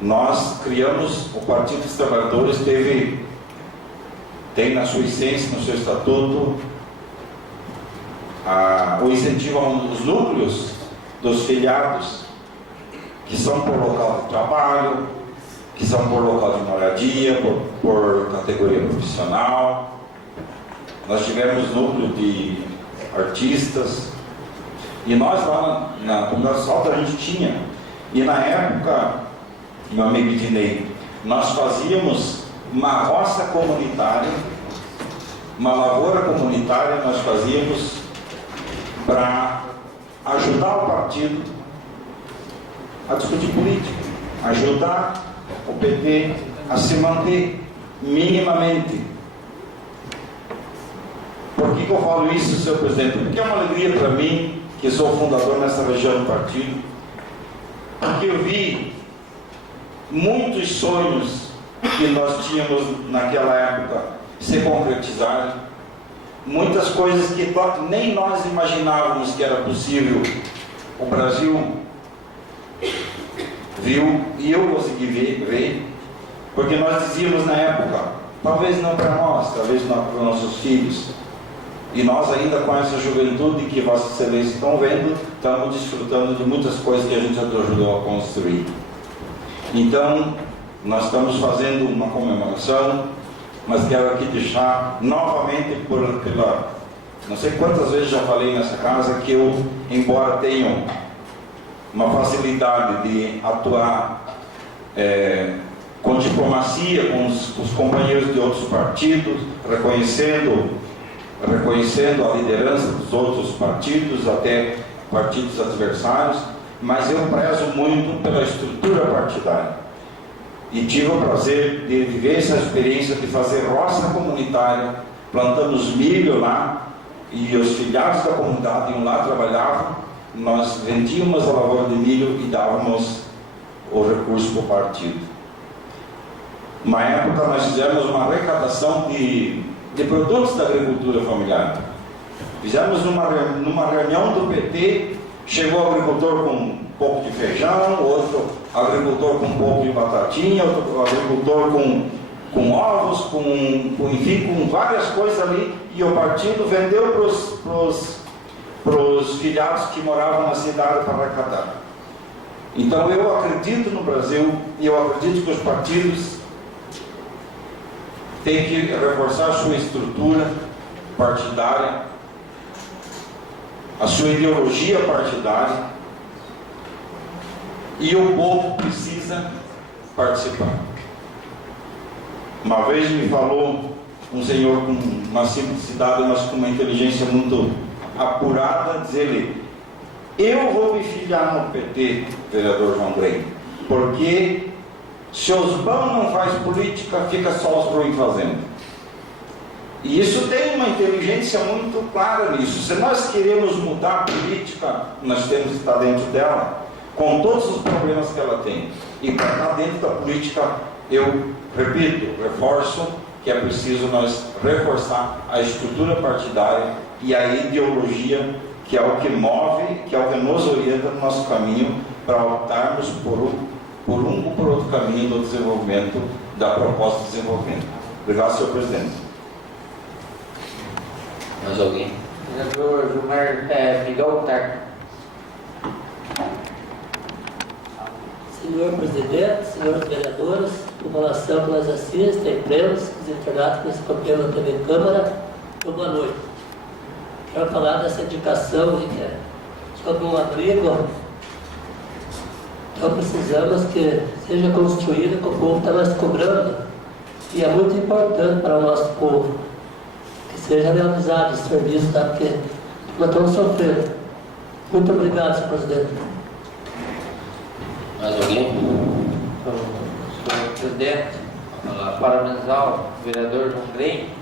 Nós criamos o Partido dos Trabalhadores, tem na sua essência, no seu estatuto, o incentivo aos núcleos dos filiados, que são por local de trabalho, que são por local de moradia, por categoria profissional. Nós tivemos núcleo de artistas, e nós lá na comunidade Salto a gente tinha, e na época, meu amigo Dinei, nós fazíamos uma roça comunitária, uma lavoura comunitária, nós fazíamos para ajudar o partido a discutir política, ajudar o PT a se manter minimamente. Por que eu falo isso, senhor presidente? Porque é uma alegria para mim, que sou fundador nessa região do partido, porque eu vi muitos sonhos que nós tínhamos naquela época se concretizarem, muitas coisas que nem nós imaginávamos que era possível. O Brasil viu, e eu consegui ver, porque nós dizíamos na época, talvez não para nós, talvez não para nossos filhos, e nós ainda com essa juventude que Vossa Excelência estão vendo, estamos desfrutando de muitas coisas que a gente ajudou a construir. Então, nós estamos fazendo uma comemoração, mas quero aqui deixar novamente pela não sei quantas vezes já falei nessa casa que eu, embora tenha uma facilidade de atuar com diplomacia com os companheiros de outros partidos, reconhecendo a liderança dos outros partidos, até partidos adversários, mas eu prezo muito pela estrutura partidária. E tive o prazer de viver essa experiência de fazer roça comunitária. Plantamos milho lá, e os filiados da comunidade iam lá, trabalhavam, nós vendíamos a lavoura de milho e dávamos o recurso para o partido. Uma época nós fizemos uma arrecadação de produtos da agricultura familiar. Fizemos numa reunião do PT, chegou o agricultor com um pouco de feijão, outro agricultor com um pouco de batatinha, outro agricultor com ovos, enfim, com várias coisas ali, e o partido vendeu para os filiados que moravam na cidade para arrecadar. Então eu acredito no Brasil, e eu acredito que os partidos têm que reforçar a sua estrutura partidária, a sua ideologia partidária, e o povo precisa participar. Uma vez me falou um senhor com uma simplicidade, mas com uma inteligência muito apurada, dizer-lhe: eu vou me filiar no PT, vereador João Grey, porque se os bons não fazem política, fica só os ruins fazendo. E isso tem uma inteligência muito clara nisso. Se nós queremos mudar a política, nós temos que estar dentro dela. com todos os problemas que ela tem. E para estar dentro da política, eu repito, reforço que é preciso nós reforçar a estrutura partidária e a ideologia, que é o que move, que é o que nos orienta no nosso caminho para optarmos por um ou por outro caminho do desenvolvimento, da proposta de desenvolvimento. Obrigado, senhor presidente. Mais alguém? Vereador Gilmar Miguel Tarco. Senhor presidente, senhores vereadores, população que nos assiste, empregos, os internados que nos acompanham na TV Câmara, boa noite. Quero falar dessa indicação sobre um abrigo. Então precisamos que seja construído, que o povo está nos cobrando, e é muito importante para o nosso povo que seja realizado esse serviço, tá? Porque nós estamos sofrendo. Muito obrigado, senhor presidente. Mais alguém? Senhor presidente, parabenizar o vereador João Grem.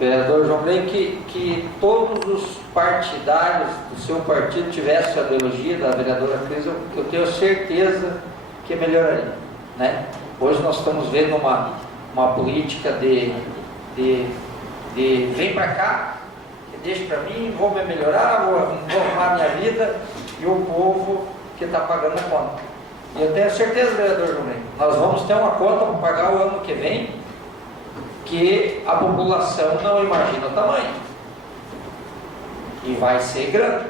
Vereador João Grem, que todos os partidários do seu partido tivessem a ideologia da vereadora Cris, eu tenho certeza que melhoraria, né? Hoje nós estamos vendo uma política de vem para cá, deixa para mim, vou me melhorar, vou arrumar minha vida, e o povo que está pagando a conta. E eu tenho certeza, vereador João Grem, nós vamos ter uma conta para pagar o ano que vem, que a população não imagina o tamanho. E vai ser grande,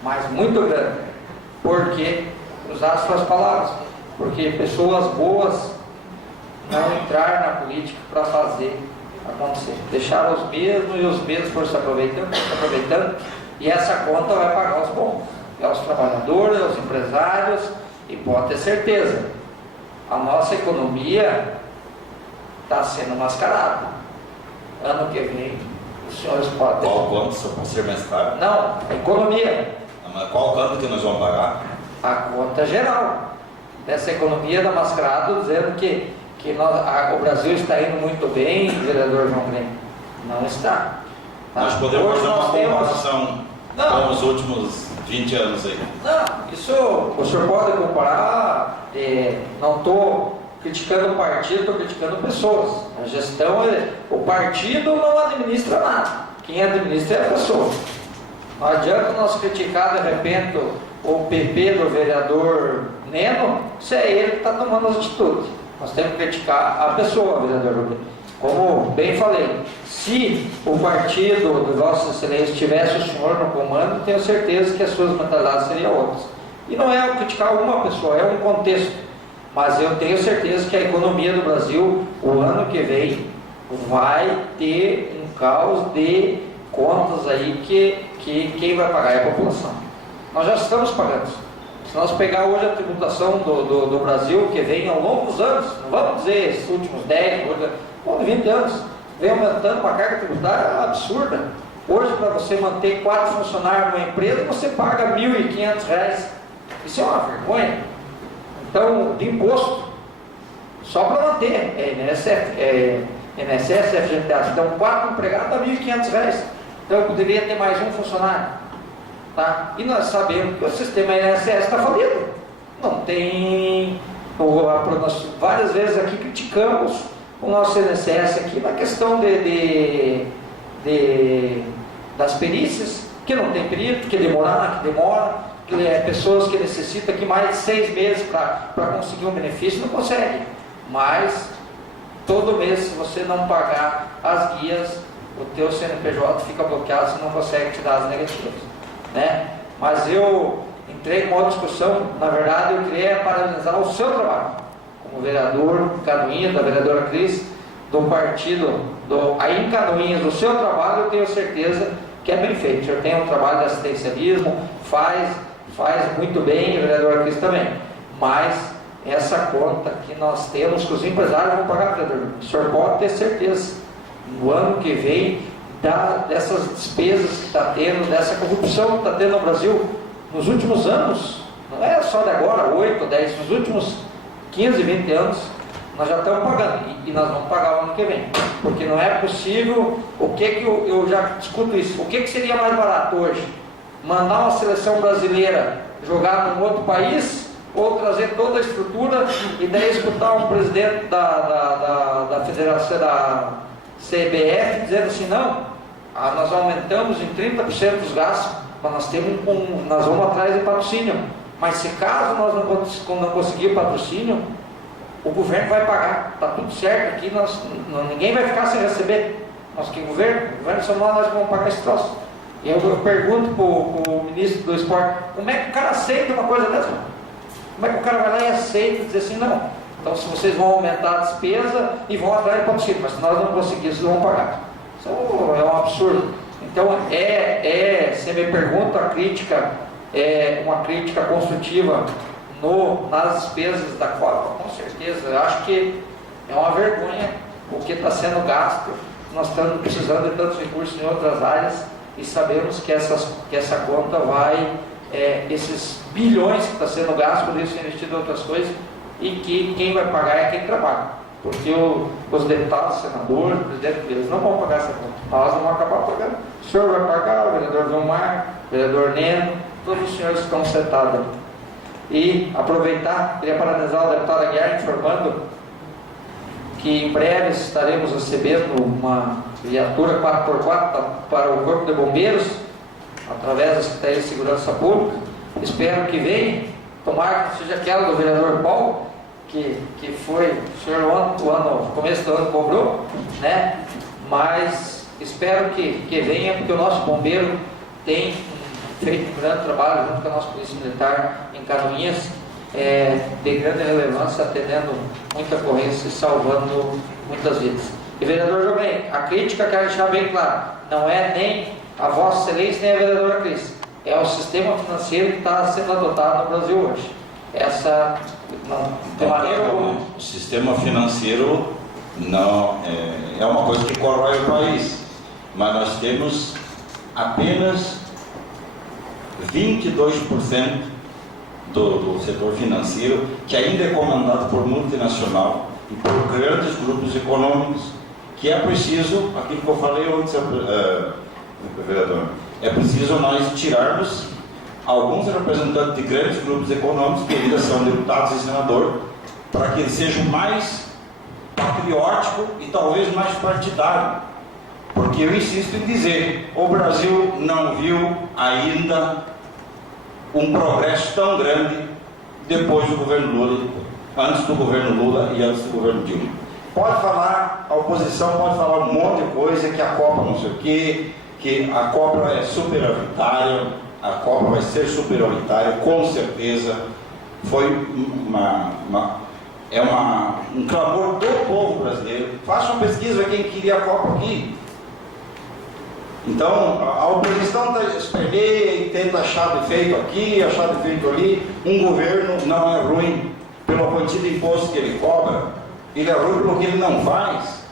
mas muito grande. Porque, usar as suas palavras, porque pessoas boas não entraram na política para fazer acontecer. Deixaram os mesmos e os mesmos foram se aproveitando, e essa conta vai pagar os bons. É os trabalhadores, é os empresários, e pode ter certeza, a nossa economia está sendo mascarada. Ano que vem, os senhores podem... Qual quanto, senhor conselheiro mestrado? Não, a economia. Mas qual canto que nós vamos pagar? A conta geral dessa economia da mascarada, dizendo que o Brasil está indo muito bem, vereador João Grem. Não está. Tá? Nós podemos Hoje fazer uma nós temos... comparação com os últimos 20 anos aí. Não, isso o senhor pode comparar, não estou criticando o partido, estou criticando pessoas. A gestão, o partido não administra nada, quem administra é a pessoa. Não adianta nós criticar de repente o PP do vereador Neno, se é ele que está tomando as atitudes. Nós temos que criticar a pessoa, vereador Rubem. Como bem falei, se o partido do Vossa Excelência tivesse o senhor no comando, tenho certeza que as suas mentalidades seriam outras. E não é criticar uma pessoa, é um contexto. Mas eu tenho certeza que a economia do Brasil, o ano que vem, vai ter um caos de contas aí que quem vai pagar é a população. Nós já estamos pagando. Se nós pegar hoje a tributação do Brasil, que vem ao longo dos anos, não vamos dizer esses últimos 10, 20 anos, vem aumentando uma carga tributária absurda. Hoje, para você manter 4 funcionários numa empresa, você paga R$ 1.500. Isso é uma vergonha. Então, de imposto, só para manter, INSS, FGTS. Então, 4 empregados dá R$ 1.500. Então, eu poderia ter mais um funcionário. Tá? E nós sabemos que o sistema INSS está falido. Não tem... Nós várias vezes aqui criticamos o nosso INSS aqui na questão das perícias, que não tem perito, que demora, que pessoas que necessitam aqui mais de 6 meses para conseguir um benefício, não consegue. Mas, todo mês, se você não pagar as guias, o teu CNPJ fica bloqueado, você não consegue te dar as negativas. Né? Mas eu entrei numa outra discussão, na verdade eu queria parabenizar o seu trabalho, como vereador Canoinhas, da vereadora Cris, do partido, aí em Canoinhas, do seu trabalho, eu tenho certeza que é bem feito. O senhor tem um trabalho de assistencialismo, faz muito bem, a vereadora Cris também, mas essa conta que nós temos, que os empresários vão pagar, vereador, o senhor pode ter certeza, no ano que vem, dessas despesas que está tendo, dessa corrupção que está tendo no Brasil nos últimos anos, não é só de agora, 8 ou 10, nos últimos 15, 20 anos, nós já estamos pagando, e nós vamos pagar o ano que vem, porque não é possível. O que eu já discuto isso, o que seria mais barato hoje? Mandar uma seleção brasileira jogar num outro país, ou trazer toda a estrutura e daí escutar um presidente da federação, da CBF, dizendo assim, não, nós aumentamos em 30% os gastos, mas nós vamos atrás de patrocínio. Mas se caso nós não conseguir patrocínio, o governo vai pagar, está tudo certo aqui, ninguém vai ficar sem receber. Nós que governo somos nós que vamos pagar esse troço. E eu pergunto para o ministro do esporte, como é que o cara aceita uma coisa dessa? Como é que o cara vai lá e aceita e diz assim, não, então se vocês vão aumentar a despesa e vão atrás de patrocínio, mas se nós não conseguirmos, vocês vão pagar. Isso é um absurdo. Então, você me pergunta, a crítica é uma crítica construtiva nas despesas da Copa, com certeza. Eu acho que é uma vergonha o que está sendo gasto. Nós estamos precisando de tantos recursos em outras áreas e sabemos que essa conta vai, esses bilhões que está sendo gasto, poderia ser investido em outras coisas, e que quem vai pagar é quem trabalha. Porque os deputados, senadores, presidentes, eles não vão pagar essa conta. Nós vamos acabar pagando. O senhor vai pagar, o vereador Vilmar, o vereador Neno, todos os senhores que estão sentados ali. E aproveitar, queria parabenizar o deputado Aguiar, informando que em breve estaremos recebendo uma viatura 4x4 para o Corpo de Bombeiros, através da Secretaria de Segurança Pública. Espero que venha, tomara que seja aquela do vereador Paulo, que foi, o senhor no começo do ano cobrou, né? Mas espero que venha, porque o nosso bombeiro tem feito um grande trabalho junto com a nossa Polícia Militar em Canoinhas, de grande relevância, atendendo muita ocorrência e salvando muitas vidas. E vereador Jovem, a crítica quero deixar bem claro, não é nem a Vossa Excelência nem a vereadora Cris, é o sistema financeiro que está sendo adotado no Brasil hoje. Essa não tem maneira alguma. O sistema financeiro não é uma coisa que corrói o país, mas nós temos apenas 22% do setor financeiro que ainda é comandado por multinacional e por grandes grupos econômicos, que é preciso, aquilo que eu falei antes, vereador, é preciso nós tirarmos alguns representantes de grandes grupos econômicos, que ainda são deputados e senadores, para que eles sejam mais patrióticos e talvez mais partidários. Porque eu insisto em dizer, o Brasil não viu ainda um progresso tão grande depois do governo Lula, antes do governo Lula e antes do governo Dilma. Pode falar, a oposição pode falar um monte de coisa, que a Copa não sei o quê, que a Copa é superavitária, a Copa vai ser superavitária, com certeza. Foi um clamor do povo brasileiro. Faça uma pesquisa quem queria a Copa aqui. Então, a oposição esperneia e tenta achar defeito aqui, achar defeito ali. Um governo não é ruim pela quantia de imposto que ele cobra, ele é ruim pelo que ele não faz.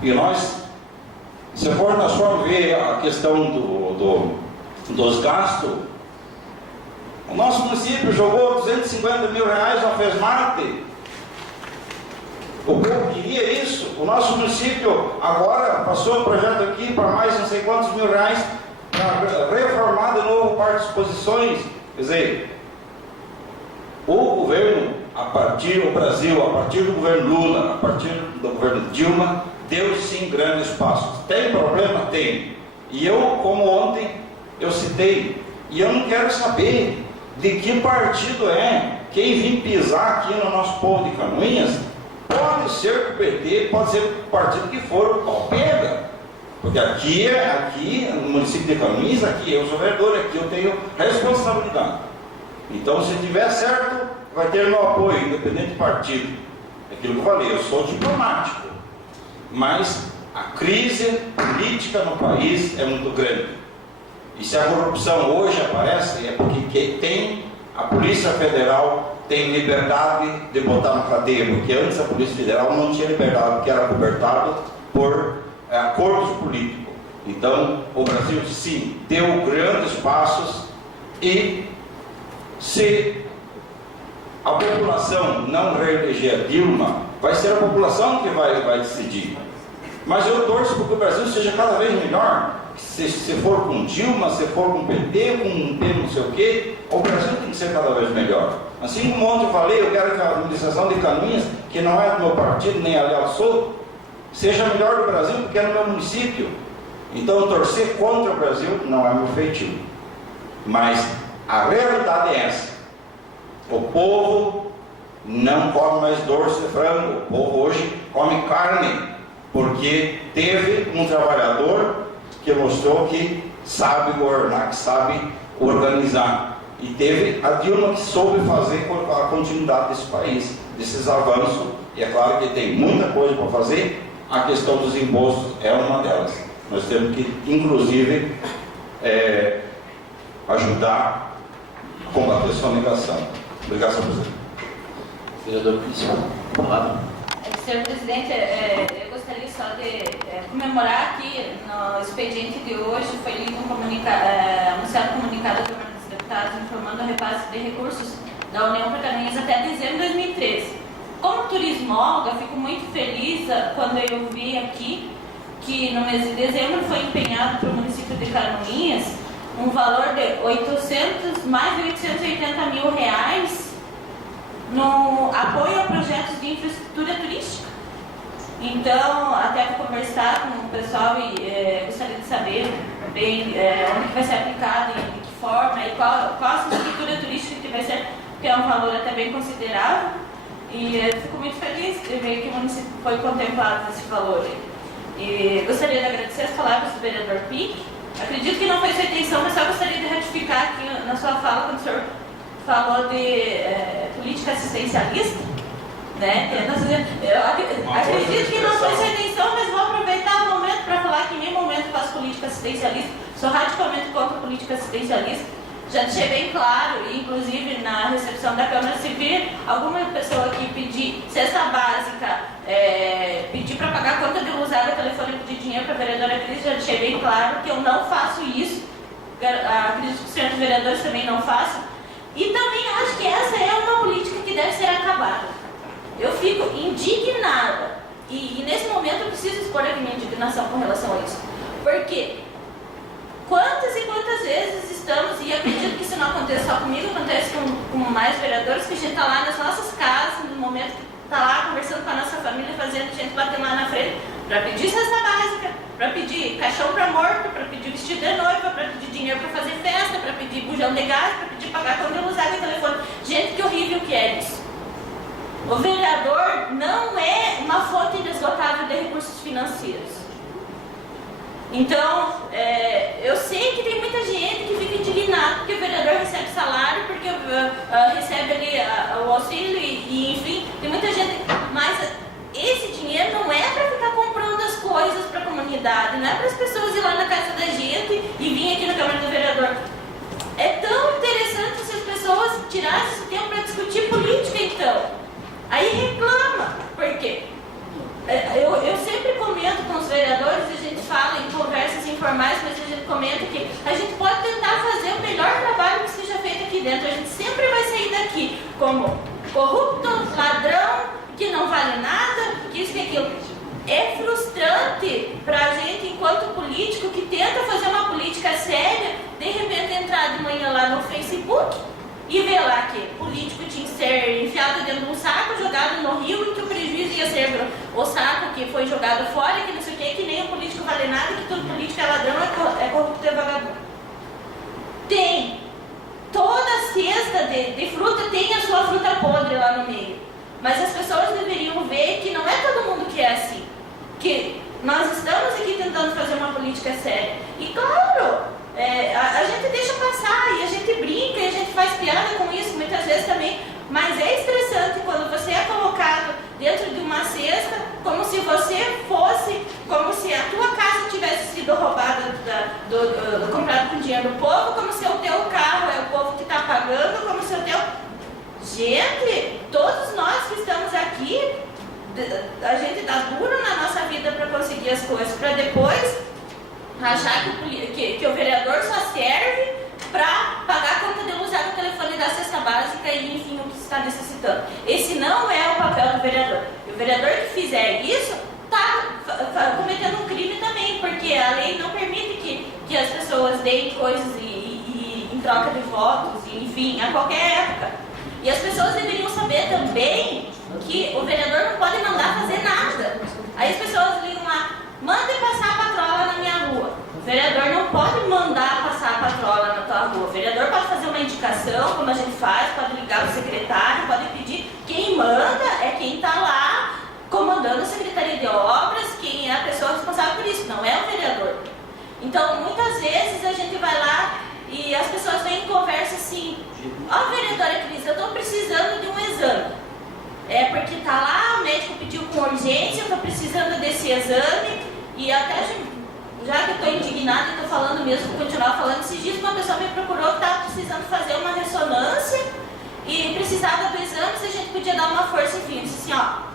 E nós, se nós formos ver a questão dos gastos, o nosso município jogou 250 mil reais na FESMAT. O povo queria isso. O nosso município agora passou um projeto aqui para mais não sei quantos mil reais para reformar de novo o Parque de Exposições. Quer dizer, o governo, o Brasil, a partir do governo Lula, a partir do governo Dilma, deu sim grandes passos. Tem problema? Tem. E eu, como ontem, eu citei, e eu não quero saber de que partido é. Quem vir pisar aqui no nosso povo de Canoinhas, pode ser do PT, pode ser do partido que for, o pau pega. Porque aqui no município de Canoinhas, aqui eu sou vereador, aqui eu tenho responsabilidade. Então, se tiver certo, vai ter meu apoio, independente do partido. É aquilo que eu falei, eu sou diplomático. Mas a crise política no país é muito grande. E se a corrupção hoje aparece, é porque a Polícia Federal tem liberdade de botar na cadeia, porque antes a Polícia Federal não tinha liberdade, porque era cobertado por acordos políticos. Então, o Brasil, sim, deu grandes passos, e se a população não reeleger a Dilma, vai ser a população que vai decidir. Mas eu torço para que o Brasil seja cada vez melhor, se for com Dilma, se for com PT, com um P não sei o quê, o Brasil tem que ser cada vez melhor. Assim como ontem eu falei, eu quero que a administração de Canoinhas, que não é do meu partido, nem aliado sou, seja a melhor do Brasil, porque é no meu município. Então, torcer contra o Brasil não é meu feitio. Mas a realidade é essa. O povo não come mais dorso de frango. O povo hoje come carne, porque teve um trabalhador que mostrou que sabe governar, que sabe organizar. E teve a Dilma que soube fazer a continuidade desse país, desses avanços. E é claro que tem muita coisa para fazer. A questão dos impostos é uma delas. Nós temos que, inclusive, ajudar a combater a sonegação. Obrigado, senhor presidente. Vereador Cristóvão, palavra. Senhor presidente, eu gostaria só de comemorar que no expediente de hoje foi lido anunciado um comunicado da Câmara dos Deputados informando o repasse de recursos da União para Canoinhas até dezembro de 2013. Como turismóloga, fico muito feliz quando eu vi aqui que no mês de dezembro foi empenhado para o município de Canoinhas um valor de mais de 880 mil reais no apoio a projetos de infraestrutura turística. Então, até vou conversar com o pessoal e gostaria de saber bem onde que vai ser aplicado e de que forma e qual a infraestrutura turística que vai ser, porque é um valor até bem considerável. E fico muito feliz de ver que o município foi contemplado nesse valor. E gostaria de agradecer as palavras do vereador Pique. Acredito que não foi sua intenção, mas só gostaria de ratificar aqui na sua fala, quando o senhor falou de política assistencialista, né? Eu acredito que não foi sua intenção, mas vou aproveitar o momento para falar que em nenhum momento faço política assistencialista, sou radicalmente contra a política assistencialista. Já deixei bem claro, inclusive na recepção da Câmara, se vir alguma pessoa aqui pedir cesta básica, pedir para pagar a conta de luz, água, telefone, pedir dinheiro para a vereadora Cris, já deixei bem claro que eu não faço isso. Acredito que os senhores vereadores também não façam. E também acho que essa é uma política que deve ser acabada. Eu fico indignada. E nesse momento eu preciso expor a minha indignação com relação a isso. Porque quantas e quantas vezes estamos, e acredito que isso não acontece só comigo, acontece com mais vereadores, que a gente está lá nas nossas casas, no momento que está lá conversando com a nossa família, fazendo a gente bater lá na frente, para pedir cesta básica, para pedir caixão para morto, para pedir vestido de noiva, para pedir dinheiro para fazer festa, para pedir bujão de gás, para pedir pagar conta de luz, água e telefone. Gente, que horrível que é isso. O vereador não é uma fonte inesgotável de recursos financeiros. Então, eu sei que tem muita gente que fica indignada porque o vereador recebe salário, porque recebe ali o auxílio e enfim, tem muita gente, mas esse dinheiro não é para ficar comprando as coisas para a comunidade, não é para as pessoas ir lá na casa da gente e vir aqui na Câmara do Vereador. É tão interessante se as pessoas tirassem esse tempo para discutir política, então. Aí reclama, por quê? Eu sempre comento com os vereadores, a gente fala em conversas informais, mas a gente comenta que a gente pode tentar fazer o melhor trabalho que seja feito aqui dentro. A gente sempre vai sair daqui como corrupto, ladrão, que não vale nada, que isso e aquilo. É frustrante para a gente, enquanto político, que tenta fazer uma política séria, de repente entrar de manhã lá no Facebook e ver lá que político tinha que ser enfiado dentro de um saco, jogado no rio, e que o prejuízo ia ser o saco que foi jogado fora, que não sei o que nem o político vale nada, que todo político é ladrão, é corrupto, é vagabundo. Tem. Toda cesta de fruta tem a sua fruta podre lá no meio. Mas as pessoas deveriam ver que não é todo mundo que é assim. Que nós estamos aqui tentando fazer uma política séria. E claro, a gente deixa passar, e a gente brinca, e a gente faz piada com isso muitas vezes também, mas é estressante quando você é colocado dentro de uma cesta, como se você fosse, como se a tua casa tivesse sido roubada, comprada com dinheiro do povo, como se o teu carro é o povo que está pagando, como se o teu... Gente, todos nós que estamos aqui, a gente dá duro na nossa vida para conseguir as coisas, para depois achar que o vereador só serve para pagar a conta de luz, água, telefone da cesta básica e enfim o que está necessitando. Esse não é o papel do vereador. E o vereador que fizer isso está cometendo um crime também, porque a lei não permite que troca de votos, enfim, a qualquer época. E as pessoas deveriam saber também que o vereador não pode mandar fazer nada. Aí as pessoas ligam lá, manda passar a patrola na minha rua. O vereador não pode mandar passar a patrola na tua rua. O vereador pode fazer uma indicação, como a gente faz, pode ligar para o secretário, pode pedir. Quem manda é quem está lá comandando a Secretaria de Obras, quem é a pessoa responsável por isso, não é o vereador. Então, muitas vezes a gente vai lá e as pessoas vêm e conversam assim, ó, vereadora Cris, eu estou precisando de um exame. É porque está lá, o médico pediu com urgência, eu estou precisando desse exame, e até já que eu estou indignada e estou falando mesmo, vou continuar falando, esses dias uma pessoa me procurou que estava precisando fazer uma ressonância e precisava do exame, se a gente podia dar uma força, enfim, eu disse assim, ó,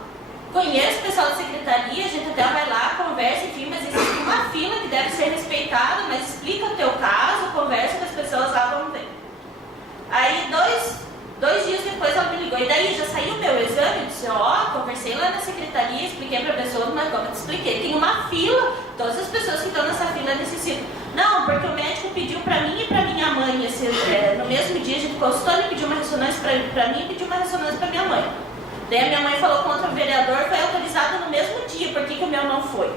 conheço o pessoal da secretaria, a gente até vai lá, conversa, enfim, mas existe uma fila que deve ser respeitada, mas explica o teu caso, conversa com as pessoas lá, vamos ver. Aí, dois dias depois ela me ligou, e daí, já saiu o meu exame? Eu disse, ó, conversei lá na secretaria, expliquei para a pessoa, mas como eu te expliquei, tem uma fila, todas as pessoas que estão nessa fila necessitam. Não, porque o médico pediu para mim e para minha mãe, no mesmo dia a gente consultou, ele pediu uma ressonância para mim e pediu uma ressonância para minha mãe. Daí a minha mãe falou contra o vereador, foi autorizado no mesmo dia, por que o meu não foi?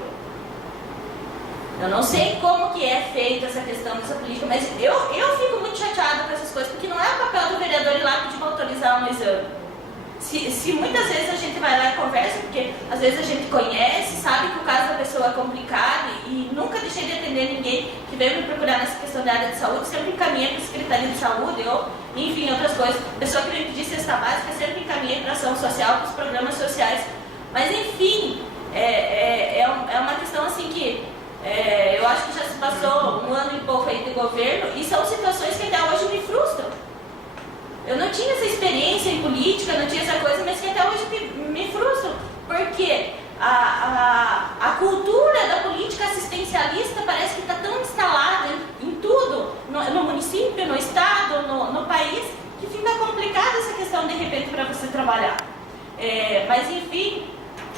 Eu não sei como que é feita essa questão dessa política, mas eu fico muito chateada com essas coisas, porque não é o papel do vereador ir lá pedir para autorizar um exame. Se muitas vezes a gente vai lá e conversa, porque às vezes a gente conhece, sabe que o caso da pessoa é complicado e nunca deixei de atender ninguém que veio me procurar nessa questão da área de saúde, sempre encaminhei para a Secretaria de Saúde ou, enfim, outras coisas. Pessoa que me pedir cesta básica, sempre encaminhei para a ação social, para os programas sociais. Mas, enfim, é uma questão assim que eu acho que já se passou um ano e pouco aí de governo e são situações que até hoje me frustram. Eu não tinha essa experiência em política, não tinha essa coisa, mas que até hoje me frustram, porque a cultura da política assistencialista parece que está tão instalada em tudo, no município, no estado, no país, que fica complicada essa questão de repente para você trabalhar. Mas enfim,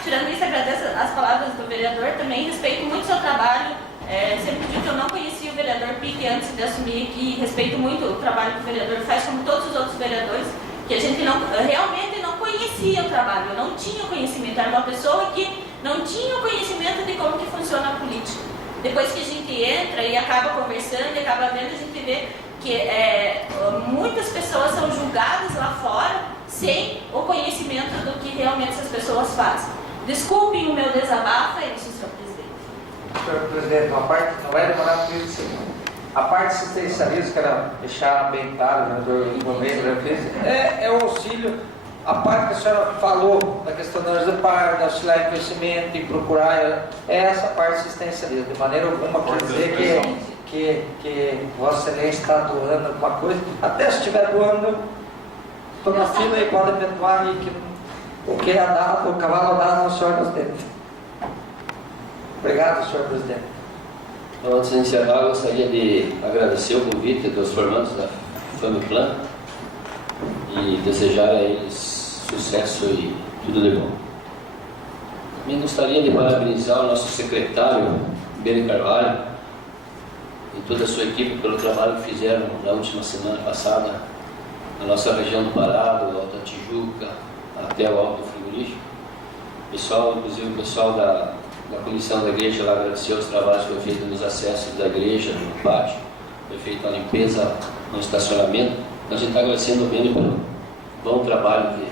tirando isso, agradeço as palavras do vereador, também respeito muito o seu trabalho. Sempre digo que eu não conhecia o vereador Pique antes de assumir aqui, respeito muito o trabalho que o vereador faz, como todos os outros vereadores, que a gente realmente não conhecia o trabalho, eu não tinha conhecimento, era uma pessoa que não tinha o conhecimento de como que funciona a política. Depois que a gente entra e acaba conversando e acaba vendo, a gente vê que muitas pessoas são julgadas lá fora sem o conhecimento do que realmente essas pessoas fazem. Desculpem o meu desabafo, é isso, senhor presidente. Senhor presidente, uma parte, não vai demorar muito isso. A parte assistencialista, quero deixar bem claro, né, do momento é o auxílio. A parte que a senhora falou da questão da par, de auxiliar em conhecimento e procurar, é essa parte assistencialista. De maneira alguma quer dizer que Vossa Excelência está doando alguma coisa. Até se estiver doando, estou na fila e pode eventuar que o que é dado, o cavalo dado não senhor nos dentes. Obrigado, senhor presidente. Então, antes de encerrar, eu gostaria de agradecer o convite dos formandos da FAMIPLAN e desejar a eles sucesso e tudo de bom. Também gostaria de parabenizar o nosso secretário, Beni Carvalho, e toda a sua equipe pelo trabalho que fizeram na última semana passada na nossa região do Pará, do Alto da Tijuca, até o Alto do Frigorífico. Pessoal, inclusive o pessoal da comissão da igreja lá agradeceu os trabalhos que foi feito nos acessos da igreja, no pátio, foi feita a limpeza no estacionamento. Então a gente está agradecendo o Beni pelo bom trabalho que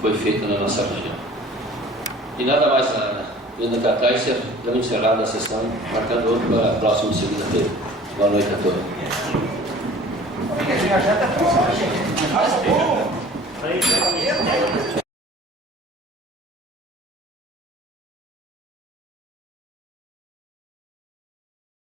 foi feito na nossa região. E nada mais, vindo para cá, estamos encerrando a sessão, marcando outro para a próxima segunda-feira. Boa noite a todos.